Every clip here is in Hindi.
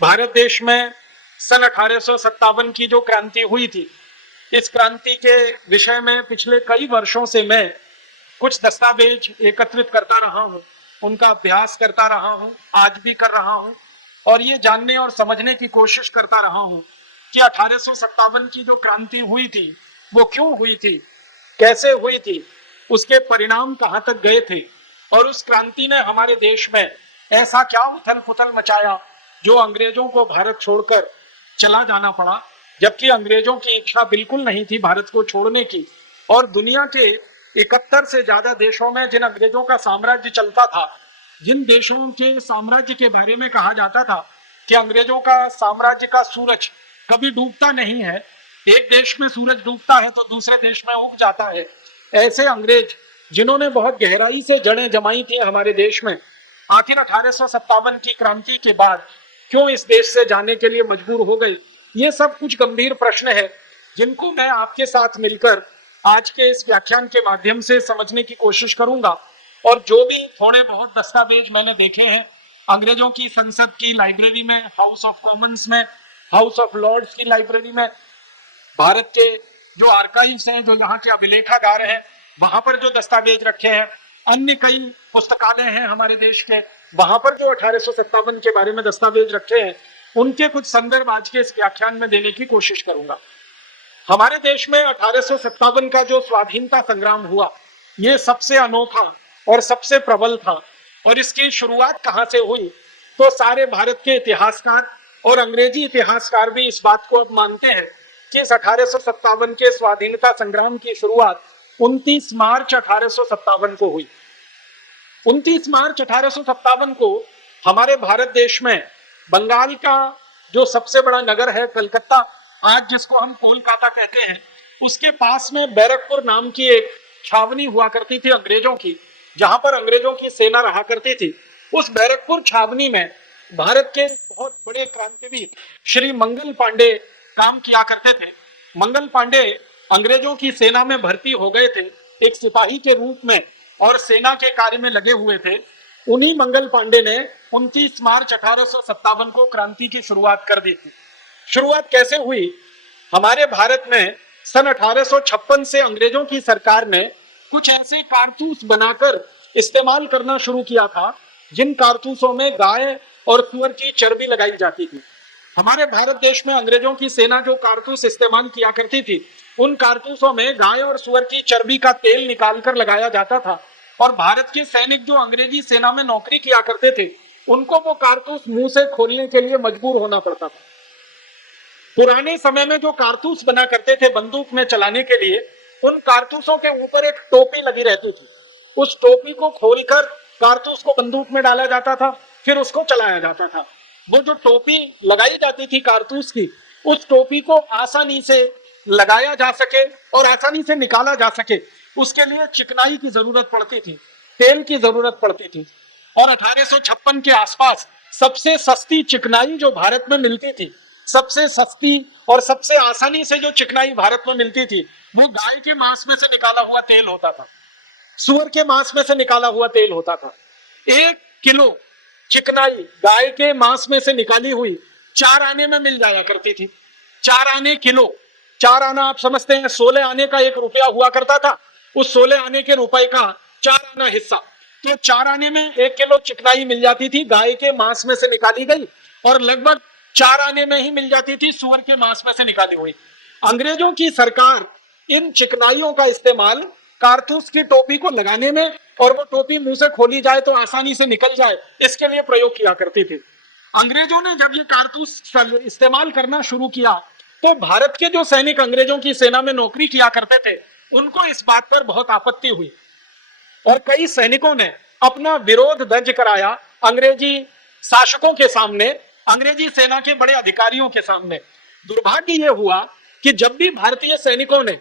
भारत देश में सन 1857 की जो क्रांति हुई थी, इस क्रांति के विषय में पिछले कई वर्षों से मैं कुछ दस्तावेज एकत्रित करता रहा हूँ, उनका अभ्यास करता रहा हूँ, आज भी कर रहा हूँ और ये जानने और समझने की कोशिश करता रहा हूँ कि 1857 की जो क्रांति हुई थी वो क्यों हुई थी, कैसे हुई थी, उसके परिणाम कहाँ तक गए थे और उस क्रांति ने हमारे देश में ऐसा क्या उथल पुथल मचाया जो अंग्रेजों को भारत छोड़कर चला जाना पड़ा, जबकि अंग्रेजों की इच्छा बिल्कुल नहीं थी भारत को छोड़ने की। और दुनिया के 71 से ज्यादा देशों में जिन अंग्रेजों का साम्राज्य चलता था, जिन देशों के साम्राज्य के बारे में कहा जाता था कि अंग्रेजों का साम्राज्य का सूरज कभी डूबता नहीं है, एक देश में सूरज डूबता है तो दूसरे देश में उग जाता है, ऐसे अंग्रेज जिन्होंने बहुत गहराई से जड़ें जमाई थी हमारे देश में, आखिर 1857 की क्रांति के बाद क्यों इस देश से जाने के लिए मजबूर हो गई। ये सब कुछ गंभीर प्रश्न है जिनको मैं आपके साथ मिलकर आज के इस व्याख्यान के माध्यम से समझने की कोशिश करूंगा। और जो भी थोड़े बहुत दस्तावेज मैंने देखे हैं अंग्रेजों की संसद की लाइब्रेरी में, हाउस ऑफ कॉमन्स में, हाउस ऑफ लॉर्ड्स की लाइब्रेरी में, भारत के जो आर्काइव्स हैं, जो यहाँ के अभिलेखागार हैं, वहां पर जो दस्तावेज रखे हैं, अन्य कई पुस्तकालय हैं हमारे देश के, वहां पर जो 1857 के बारे में दस्तावेज रखे हैं, उनके कुछ संदर्भ आज के इस व्याख्यान में देने की कोशिश करूंगा। हमारे देश में 1857 का जो स्वाधीनता संग्राम हुआ, ये सबसे अनोखा और सबसे प्रबल था। और इसकी शुरुआत कहाँ से हुई, तो सारे भारत के इतिहासकार और अंग्रेजी इतिहासकार भी इस बात को अब मानते हैं कि इस 1857 के स्वाधीनता संग्राम की शुरुआत 29 मार्च 1857 को हुई। 29 मार्च 1857 को हमारे भारत देश में बंगाल का जो सबसे बड़ा नगर है कलकत्ता, आज जिसको हम कोलकाता कहते हैं, उसके पास में बैरकपुर नाम की एक छावनी हुआ करती थी अंग्रेजों की, जहां पर अंग्रेजों की सेना रहा करती थी। उस बैरकपुर छावनी में भारत के बहुत बड़े क्रांतिवीर श्री मंगल पांडे काम किया करते थे। मंगल पांडे अंग्रेजों की सेना में भर्ती हो गए थे एक सिपाही के रूप में और सेना के कार्य में लगे हुए थे। उन्हीं मंगल पांडे ने 29 मार्च 1857 को क्रांति की शुरुआत कर दी थी। शुरुआत कैसे हुई, हमारे भारत में सन 1856 से अंग्रेजों की सरकार ने कुछ ऐसे कारतूस बनाकर इस्तेमाल करना शुरू किया था जिन कारतूसों में गाय और सुअर की चर्बी लगाई जाती थी। हमारे भारत देश में अंग्रेजों की सेना जो कारतूस इस्तेमाल किया करती थी, उन कारतूसों में गाय और सुअर की चर्बी का तेल निकालकर लगाया जाता था और भारत के सैनिक जो अंग्रेजी सेना में नौकरी किया करते थे, उनको वो कारतूस मुंह से खोलने के लिए मजबूर होना पड़ता था। पुराने समय में जो कारतूस बना करते थे बंदूक में चलाने के लिए, उन कारतूसों के ऊपर एक टोपी लगी रहती थी। उस टोपी को खोलकर कारतूस को बंदूक में डाला जाता था, फिर उसको चलाया जाता था। वो जो टोपी लगाई जाती थी कारतूस की, उस टोपी को आसानी से लगाया जा सके और आसानी से निकाला जा सके, उसके लिए चिकनाई की जरूरत पड़ती थी, तेल की जरूरत पड़ती थी। और 1856 के आसपास सबसे सस्ती चिकनाई जो भारत में मिलती थी, सबसे सस्ती और सबसे आसानी से जो चिकनाई भारत में मिलती थी, वो गाय के मांस में से निकाला हुआ तेल होता था, सुअर के मांस में से निकाला हुआ तेल होता था। 1 किलो चिकनाई गाय के मांस में से निकाली हुई 4 आने में मिल जाया करती थी। 4 आने किलो, 4 आना आप समझते हैं 16 आने का 1 रुपया हुआ करता था। उस 16 आने के रुपए का 4 आना हिस्सा, तो 4 आने में 1 किलो चिकनाई मिल जाती थी, गाय के मांस में से निकाली गई, और लगभग 4 आने में ही मिल जाती थी सुअर के मांस में से निकाली हुई। अंग्रेजों की सरकार इन चिकनाइयों का इस्तेमाल कारतूस की टोपी को लगाने में और वो टोपी मुंह से खोली जाए तो आसानी से निकल जाए, इसके लिए प्रयोग किया करती थी। अंग्रेजों ने जब ये कारतूस इस्तेमाल करना शुरू किया तो भारत के जो सैनिक अंग्रेजों की सेना में नौकरी किया करते थे, उनको इस बात पर बहुत आपत्ति हुई और कई सैनिकों ने अपना विरोध दर्ज कराया अंग्रेजी शासकों के सामने, अंग्रेजी सेना के बड़े अधिकारियों के सामने। दुर्भाग्य यह हुआ कि जब भी भारतीय सैनिकों ने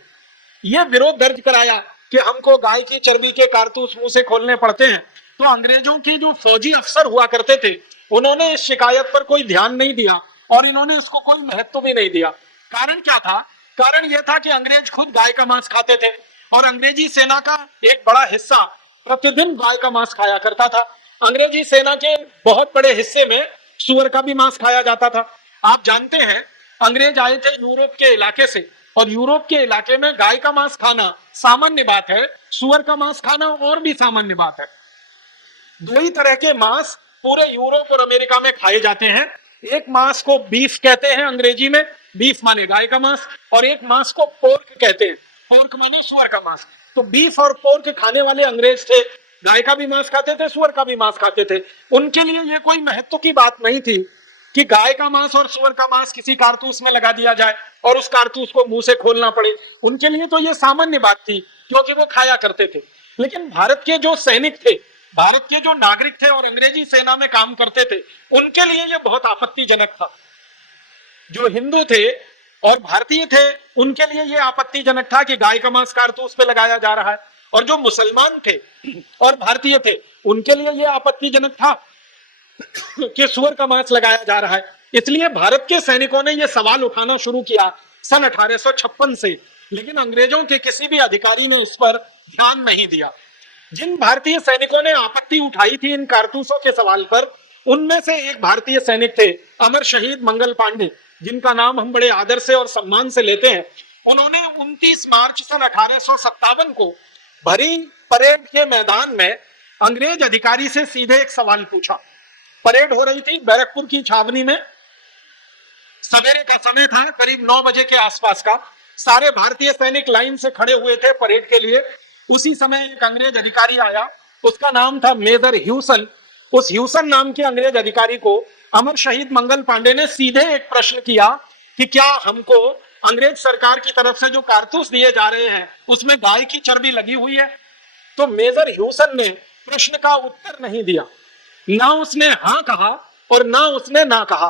यह विरोध दर्ज कराया कि हमको गाय की चर्बी के कारतूस मुंह से खोलने पड़ते हैं, तो अंग्रेजों के जो फौजी अफसर हुआ करते थे, उन्होंने इस शिकायत पर कोई ध्यान नहीं दिया और इन्होंने इसको कोई महत्व भी नहीं दिया। कारण क्या था? कारण यह था कि अंग्रेज खुद गाय का मांस खाते थे और अंग्रेजी सेना का एक बड़ा हिस्सा प्रतिदिन गाय का मांस खाया करता था। अंग्रेजी सेना के बहुत बड़े हिस्से में सुअर का भी मांस खाया जाता था। आप जानते हैं अंग्रेज आए थे यूरोप के इलाके से, और यूरोप के इलाके में गाय का मांस खाना सामान्य बात है, सुअर का मांस खाना और भी सामान्य बात है। दो ही तरह के मांस पूरे यूरोप और अमेरिका में खाए जाते हैं। एक मांस को बीफ कहते हैं अंग्रेजी में, बीफ माने गाय का मांस, और एक मांस को पोर्क कहते हैं, पोर्क माने सुअर का मांस। तो बीफ और पोर्क खाने वाले अंग्रेज थे, गाय का भी मांस खाते थे, सुअर का भी मांस खाते थे। उनके लिए ये कोई महत्व की बात नहीं थी कि गाय का मांस और सुअर का मांस किसी कारतूस में लगा दिया जाए और उस कारतूस को मुंह से खोलना पड़े। उनके लिए तो ये सामान्य बात थी, क्योंकि वो खाया करते थे। लेकिन भारत के जो सैनिक थे, भारत के जो नागरिक थे और अंग्रेजी सेना में काम करते थे, उनके लिए यह बहुत आपत्तिजनक था। जो हिंदू थे और भारतीय थे, उनके लिए यह आपत्तिजनक था कि गाय का मांस कारतूस पे लगाया जा रहा है, और जो मुसलमान थे और भारतीय थे, उनके लिए यह आपत्तिजनक था कि सुअर का मांस लगाया जा रहा है। इसलिए भारत के सैनिकों ने यह सवाल उठाना शुरू किया सन 1856 से, लेकिन अंग्रेजों के किसी भी अधिकारी ने इस पर ध्यान नहीं दिया। जिन भारतीय सैनिकों ने आपत्ति उठाई थी इन कारतूसों के सवाल पर, उनमें से एक भारतीय सैनिक थे अमर शहीद मंगल पांडे, जिनका नाम हम बड़े आदर से और सम्मान से लेते हैं। उन्होंने 29 मार्च सन 1857 को भरी परेड के मैदान में अंग्रेज अधिकारी से सीधे एक सवाल पूछा। परेड हो रही थी बैरकपुर की छावनी में, सवेरे का समय था, करीब 9 बजे के आसपास का। सारे भारतीय सैनिक लाइन से खड़े हुए थे परेड के लिए। उसी समय एक अंग्रेज अधिकारी आया, उसका नाम था मेजर ह्यूसन। उस ह्यूसन नाम के अंग्रेज अधिकारी को अमर शहीद मंगल पांडे ने सीधे एक प्रश्न किया कि क्या हमको अंग्रेज सरकार की तरफ से जो कारतूस दिए जा रहे हैं उसमें गाय की चर्बी लगी हुई है? तो मेजर ह्यूसन ने प्रश्न का उत्तर नहीं दिया, ना उसने हाँ कहा और ना उसने ना कहा।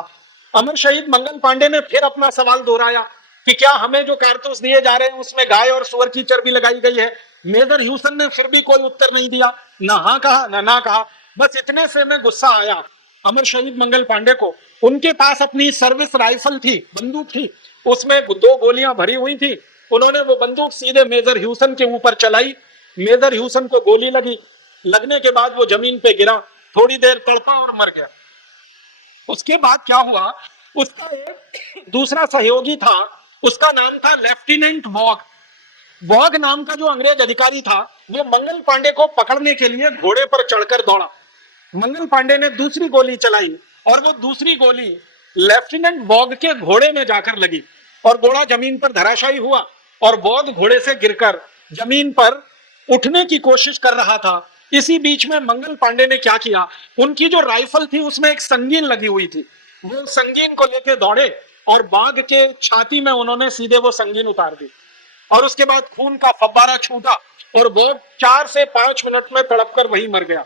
अमर शहीद मंगल पांडे ने फिर अपना सवाल दोहराया कि क्या हमें जो कारतूस दिए जा रहे हैं उसमें गाय और सुअर की चर्बी लगाई गई है? मेजर ह्यूसन ने फिर भी कोई उत्तर नहीं दिया, ना हाँ कहा ना ना कहा। बस इतने से मैं गुस्सा आया अमर शहीद मंगल पांडे को। उनके पास अपनी सर्विस राइफल थी, बंदूक थी, उसमें 2 गोलियां भरी हुई थी। उन्होंने वो बंदूक सीधे मेजर ह्यूसन के ऊपर चलाई। मेजर ह्यूसन को गोली लगी, लगने के बाद वो जमीन पे गिरा, थोड़ी देर तड़पा और मर गया। उसके बाद क्या हुआ, उसका एक दूसरा सहयोगी था, उसका नाम था लेफ्टिनेंट वॉग। वॉग नाम का जो अंग्रेज अधिकारी था, वो मंगल पांडे को पकड़ने के लिए घोड़े पर चढ़कर दौड़ा। मंगल पांडे ने दूसरी गोली चलाई और वो दूसरी गोली लेफ्टिनेंट वॉग के घोड़े में जाकर लगी और घोड़ा जमीन पर धराशायी हुआ और वॉग घोड़े से गिरकर जमीन पर उठने की कोशिश कर रहा था। इसी बीच में मंगल पांडे ने क्या किया, उनकी जो राइफल थी उसमें एक संगीन लगी हुई थी, वो संगीन को लेकर दौड़े और बाघ के छाती में उन्होंने सीधे वो संगीन उतार दी और उसके बाद खून का फव्वारा छूटा और वो 4 से 5 मिनट में तड़प कर वहीं मर गया।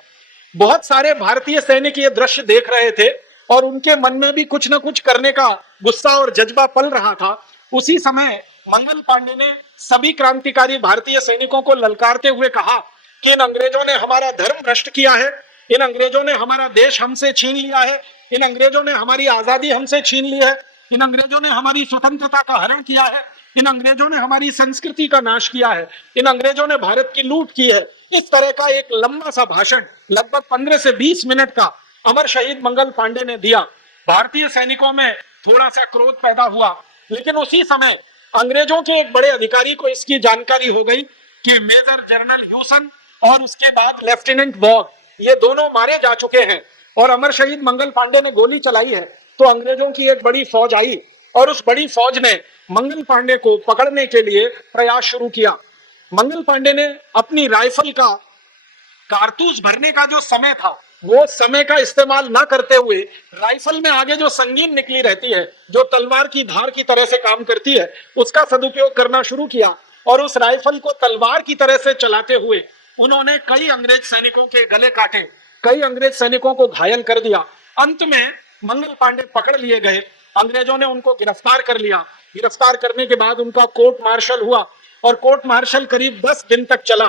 बहुत सारे भारतीय सैनिक ये दृश्य देख रहे थे और उनके मन में भी कुछ न कुछ करने का गुस्सा और जज्बा पल रहा था। उसी समय मंगल पांडे ने सभी क्रांतिकारी भारतीय सैनिकों को ललकारते हुए कहा कि इन अंग्रेजों ने हमारा धर्म भ्रष्ट किया है, इन अंग्रेजों ने हमारा देश हमसे छीन लिया है, इन अंग्रेजों ने हमारी आजादी हमसे छीन ली है, इन अंग्रेजों ने हमारी स्वतंत्रता का हरण किया है, इन अंग्रेजों ने हमारी संस्कृति का नाश किया है, इन अंग्रेजों ने भारत की लूट की है। इस तरह का एक लंबा सा भाषण लगभग 15 से 20 मिनट का अमर शहीद मंगल पांडे ने दिया। भारतीय सैनिकों में थोड़ा सा क्रोध पैदा हुआ, लेकिन उसी समय अंग्रेजों के एक बड़े अधिकारी को इसकी जानकारी हो गई कि मेजर जनरल ह्यूसन और उसके बाद लेफ्टिनेंट वॉग ये दोनों मारे जा चुके हैं और अमर शहीद मंगल पांडे ने गोली चलाई है। तो अंग्रेजों की एक बड़ी फौज आई और उस बड़ी फौज ने मंगल पांडे को पकड़ने के लिए प्रयास शुरू किया। मंगल पांडे ने अपनी राइफल का कारतूस भरने का जो समय था वो समय का इस्तेमाल ना करते हुए राइफल में आगे जो संगीन निकली रहती है, जो तलवार की धार की तरह से काम करती है, उसका सदुपयोग करना शुरू किया और उस राइफल को तलवार की तरह से चलाते हुए उन्होंने कई अंग्रेज सैनिकों के गले काटे, कई अंग्रेज सैनिकों को घायल कर दिया। अंत में मंगल पांडे पकड़ लिए गए, अंग्रेजों ने उनको गिरफ्तार कर लिया। गिरफ्तार करने के बाद उनका कोर्ट मार्शल हुआ और कोर्ट मार्शल करीब 10 दिन तक चला।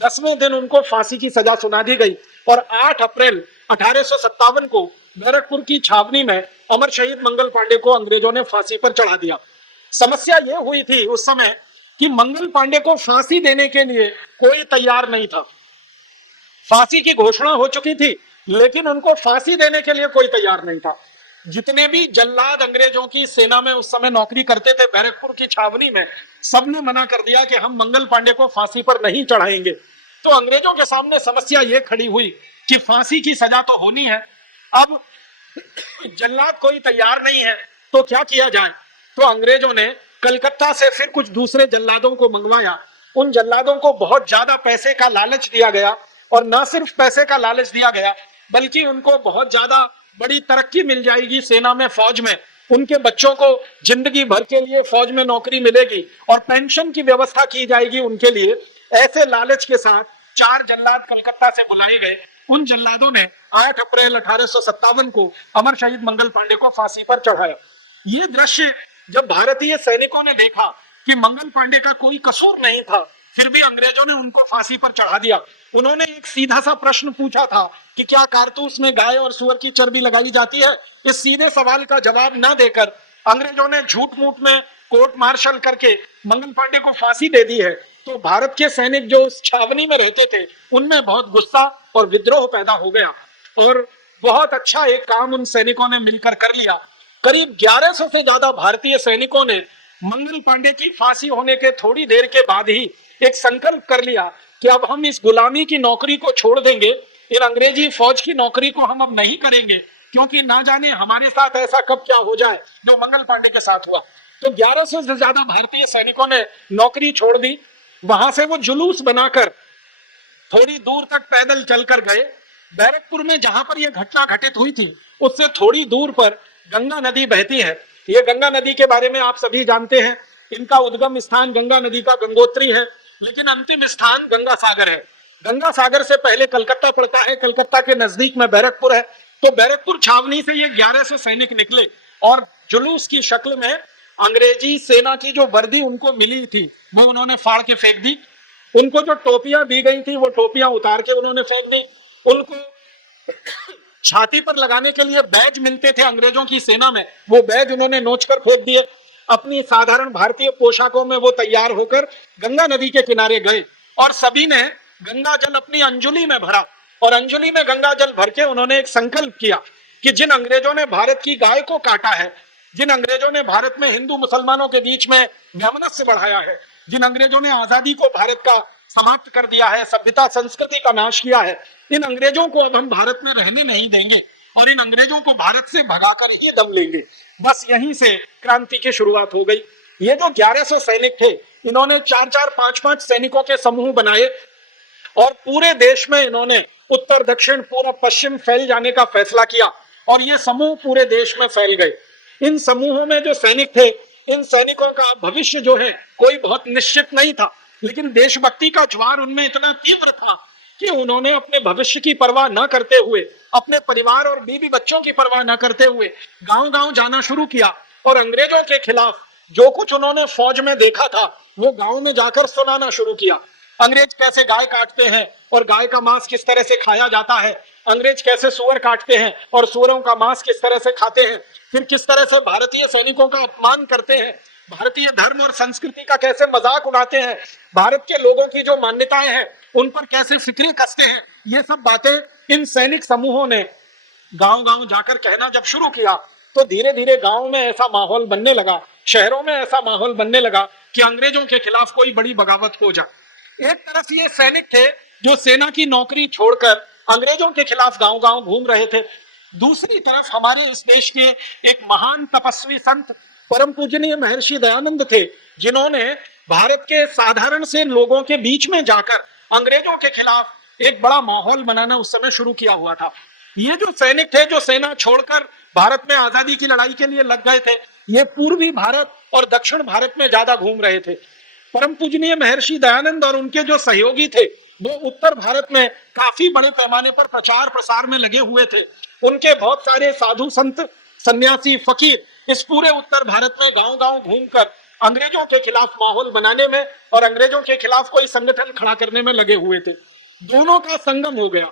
10वें दिन उनको फांसी की सजा सुना दी गई और 8 अप्रैल 1857 को बैरकपुर की छावनी में अमर शहीद मंगल पांडे को अंग्रेजों ने फांसी पर चढ़ा दिया। समस्या यह हुई थी उस समय कि मंगल पांडे को फांसी देने के लिए कोई तैयार नहीं था। फांसी की घोषणा हो चुकी थी लेकिन उनको फांसी देने के लिए कोई तैयार नहीं था। जितने भी जल्लाद अंग्रेजों की सेना में उस समय नौकरी करते थे बैरकपुर की छावनी में, सबने मना कर दिया कि हम मंगल पांडे को फांसी पर नहीं चढ़ाएंगे। तो अंग्रेजों के सामने समस्या ये खड़ी हुई कि फांसी की सजा तो होनी है, अब जल्लाद कोई तैयार नहीं है, तो क्या किया जाए। तो अंग्रेजों ने कलकत्ता से फिर कुछ दूसरे जल्लादों को मंगवाया। उन जल्लादों को बहुत ज्यादा पैसे का लालच दिया गया, और न सिर्फ पैसे का लालच दिया गया बल्कि उनको बहुत ज्यादा बड़ी तरक्की मिल जाएगी सेना में, फौज में, उनके बच्चों को जिंदगी भर के लिए फौज में नौकरी मिलेगी और पेंशन की व्यवस्था की जाएगी उनके लिए। ऐसे लालच के साथ 4 जल्लाद कलकत्ता से बुलाए गए। उन जल्लादों ने 8 अप्रैल 1857 को अमर शहीद मंगल पांडे को फांसी पर चढ़ाया। ये दृश्य जब भारतीय सैनिकों ने देखा कि मंगल पांडे का कोई कसूर नहीं था, फिर भी अंग्रेजों ने उनको फांसी पर चढ़ा दिया, उन्होंने एक सीधा सा प्रश्न पूछा था कि क्या कारतूस में गाय और सुअर की चर्बी लगाई जाती है। इस सीधे सवाल का जवाब न देकर अंग्रेजों ने झूठ मूठ में कोर्ट मार्शल करके मंगल पांडे को फांसी दे दी है। तो भारत के सैनिक जो उस छावनी में रहते थे उनमें बहुत गुस्सा और विद्रोह पैदा हो गया, और बहुत अच्छा एक काम उन सैनिकों ने मिलकर कर लिया। करीब 1100 से ज्यादा भारतीय सैनिकों ने मंगल पांडे की फांसी होने के थोड़ी देर के बाद ही एक संकल्प कर लिया कि अब हम इस गुलामी की नौकरी को छोड़ देंगे, इन अंग्रेजी फौज की नौकरी को हम अब नहीं करेंगे, क्योंकि ना जाने हमारे साथ ऐसा कब क्या हो जाए जो मंगल पांडे के साथ हुआ। तो 1100 से ज्यादा भारतीय सैनिकों ने नौकरी छोड़ दी। वहां से वो जुलूस बनाकर थोड़ी दूर तक पैदल चलकर गए। बैरकपुर में जहां पर यह घटना घटित हुई थी उससे थोड़ी दूर पर गंगा नदी बहती है। ये गंगा नदी के बारे में आप सभी जानते हैं, इनका उद्गम स्थान गंगा नदी का गंगोत्री है, लेकिन अंतिम स्थान गंगा सागर है। गंगा सागर से पहले कलकत्ता पड़ता है, कलकत्ता के नजदीक में बैरकपुर है। तो बैरकपुर छावनी से ये 1100 सैनिक निकले और जुलूस की शक्ल में अंग्रेजी सेना की जो वर्दी उनको मिली थी वो उन्होंने फाड़ के फेंक दी। उनको जो टोपियां दी गई थी वो टोपियां उतार के उन्होंने फेंक दी। उनको छाती पर लगाने के लिए बैज मिलते थे अंग्रेजों की सेना में, वो बैज उन्होंने नोच कर फेंक दिए। अपनी साधारण भारतीय पोशाकों में वो तैयार होकर गंगा नदी के किनारे गए और सभी ने गंगा जल अपनी अंजुली में भरा, और अंजुली में गंगा जल भर के उन्होंने एक संकल्प किया कि जिन अंग्रेजों ने भारत की गाय को काटा है, जिन अंग्रेजों ने भारत में हिंदू मुसलमानों के बीच में वैमनस्य बढ़ाया है, जिन अंग्रेजों ने आजादी को भारत का समाप्त कर दिया है, सभ्यता संस्कृति का नाश किया है, इन अंग्रेजों को अब हम भारत में रहने नहीं देंगे और इन अंग्रेजों को भारत से भगाकर ही दम लेंगे। बस यहीं से क्रांति की शुरुआत हो गई। ये जो 1100 सैनिक थे, इन्होंने 4-4, 5-5 सैनिकों के समूह बनाए और पूरे देश में इन्होंने उत्तर दक्षिण पूर्व पश्चिम फैल जाने का फैसला किया, और ये समूह पूरे देश में फैल गए। इन समूहों में जो सैनिक थे, इन सैनिकों का भविष्य जो है कोई बहुत निश्चित नहीं था, लेकिन देशभक्ति का ज्वार उनमें इतना तीव्र था कि उन्होंने अपने भविष्य की परवाह न करते हुए, अपने परिवार और बीवी बच्चों की परवाह न करते हुए गांव-गांव जाना शुरू किया और अंग्रेजों के खिलाफ जो कुछ उन्होंने फौज में देखा था वो गांव में जाकर सुनाना शुरू किया। अंग्रेज कैसे गाय काटते हैं और गाय का मांस किस तरह से खाया जाता है, अंग्रेज कैसे सुअर काटते हैं और सुअरों का मांस किस तरह से खाते हैं, फिर किस तरह से भारतीय सैनिकों का अपमान करते हैं, भारतीय धर्म और संस्कृति का कैसे मजाक उड़ाते हैं, भारत के लोगों की जो मान्यताएं हैं उन पर कैसे फिक्री कसते हैं, ये सब बातें इन सैनिक समूहों ने गांव-गांव जाकर कहना जब शुरू किया तो धीरे धीरे गांव में ऐसा माहौल बनने लगा, शहरों में ऐसा माहौल बनने लगा कि अंग्रेजों के खिलाफ कोई बड़ी बगावत हो जाए। एक तरफ ये सैनिक थे जो सेना की नौकरी छोड़कर अंग्रेजों के खिलाफ गांव-गांव घूम रहे थे, दूसरी तरफ हमारे इस देश के एक महान तपस्वी संत परम पूजनीय महर्षि दयानंद थे, जिन्होंने भारत के साधारण से लोगों के बीच में जाकर अंग्रेजों के खिलाफ एक बड़ा माहौल बनाना उस समय शुरू किया हुआ था। ये जो सैनिक थे जो सेना छोड़कर भारत में आजादी की लड़ाई के लिए लग गए थे, ये पूर्वी भारत और दक्षिण भारत में ज्यादा घूम रहे थे। परम पूजनीय महर्षि दयानंद और उनके जो सहयोगी थे वो उत्तर भारत में काफी बड़े पैमाने पर प्रचार प्रसार में लगे हुए थे। उनके बहुत सारे साधु संत सन्यासी फकीर इस पूरे उत्तर भारत में गांव-गांव घूमकर अंग्रेजों के खिलाफ माहौल बनाने में और अंग्रेजों के खिलाफ कोई संगठन खड़ा करने में लगे हुए थे। दोनों का संगम हो गया।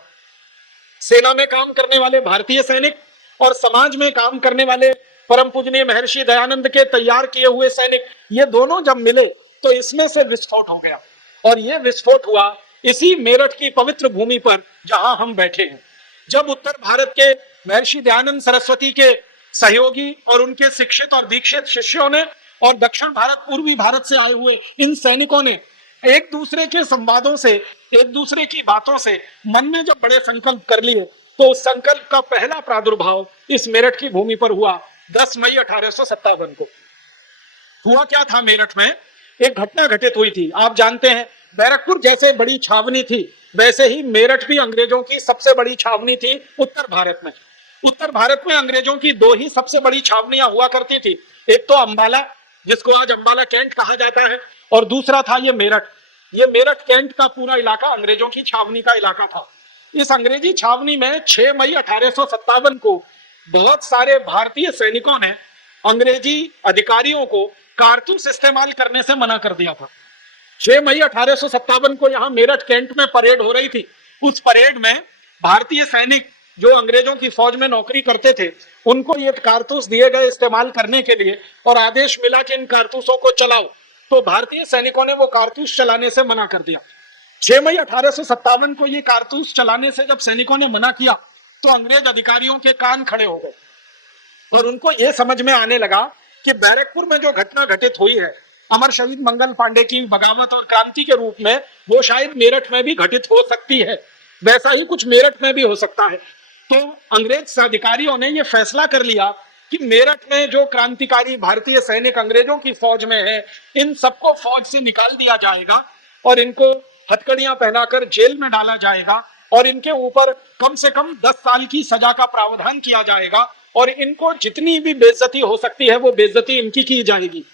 सेना में काम करने वाले भारतीय सैनिक और समाज में काम करने वाले परम पूजनीय महर्षि दयानंद के तैयार किए हुए सैनिक, ये दोनों जब मिले तो इसमें से विस्फोट हो गया, और ये विस्फोट हुआ इसी मेरठ की पवित्र भूमि पर जहां हम बैठे हैं। जब उत्तर भारत के महर्षि दयानंद सरस्वती के सहयोगी और उनके शिक्षित और दीक्षित शिष्यों ने और दक्षिण भारत पूर्वी भारत से आए हुए इन सैनिकों ने एक दूसरे के संवादों से, एक दूसरे की बातों से मन में जब बड़े संकल्प कर लिए, तो उस संकल्प का पहला प्रादुर्भाव इस मेरठ की भूमि पर हुआ 10 मई 1857 को। हुआ क्या था, मेरठ में एक घटना घटित हुई थी। आप जानते हैं बैरकपुर जैसे बड़ी छावनी थी, वैसे ही मेरठ भी अंग्रेजों की सबसे बड़ी छावनी थी उत्तर भारत में। उत्तर भारत में अंग्रेजों की दो ही सबसे बड़ी छावनियां हुआ करती थी, एक तो अंबाला, जिसको आज अंबाला कैंट कहा जाता है, और दूसरा था ये मेरठ। ये मेरठ कैंट का पूरा इलाका अंग्रेजों की छावनी का इलाका था। इस अंग्रेजी छावनी में 6 मई 1857 को बहुत सारे भारतीय सैनिकों ने अंग्रेजी अधिकारियों को कारतूस इस्तेमाल करने से मना कर दिया था। 6 मई 1857 को यहाँ मेरठ कैंट में परेड हो रही थी। उस परेड में भारतीय सैनिक जो अंग्रेजों की फौज में नौकरी करते थे, उनको ये कारतूस दिए गए इस्तेमाल करने के लिए, और आदेश मिला कि इन कारतूसों को चलाओ। तो भारतीय सैनिकों ने वो कारतूस चलाने से मना कर दिया। 6 मई 1857 को ये कारतूस चलाने से जब सैनिकों ने मना किया, तो अंग्रेज अधिकारियों के कान खड़े हो गए और उनको ये समझ में आने लगा कि बैरकपुर में जो घटना घटित हुई है अमर शहीद मंगल पांडे की बगावत और क्रांति के रूप में, वो शायद मेरठ में भी घटित हो सकती है। वैसा ही कुछ मेरठ में भी हो सकता है। तो अंग्रेज अधिकारियों ने यह फैसला कर लिया कि मेरठ में जो क्रांतिकारी भारतीय सैनिक अंग्रेजों की फौज में है, इन सबको फौज से निकाल दिया जाएगा और इनको हथकड़ियां पहनाकर जेल में डाला जाएगा और इनके ऊपर कम से कम 10 साल की सजा का प्रावधान किया जाएगा और इनको जितनी भी बेइज्जती हो सकती है वो बेइज्जती इनकी की जाएगी।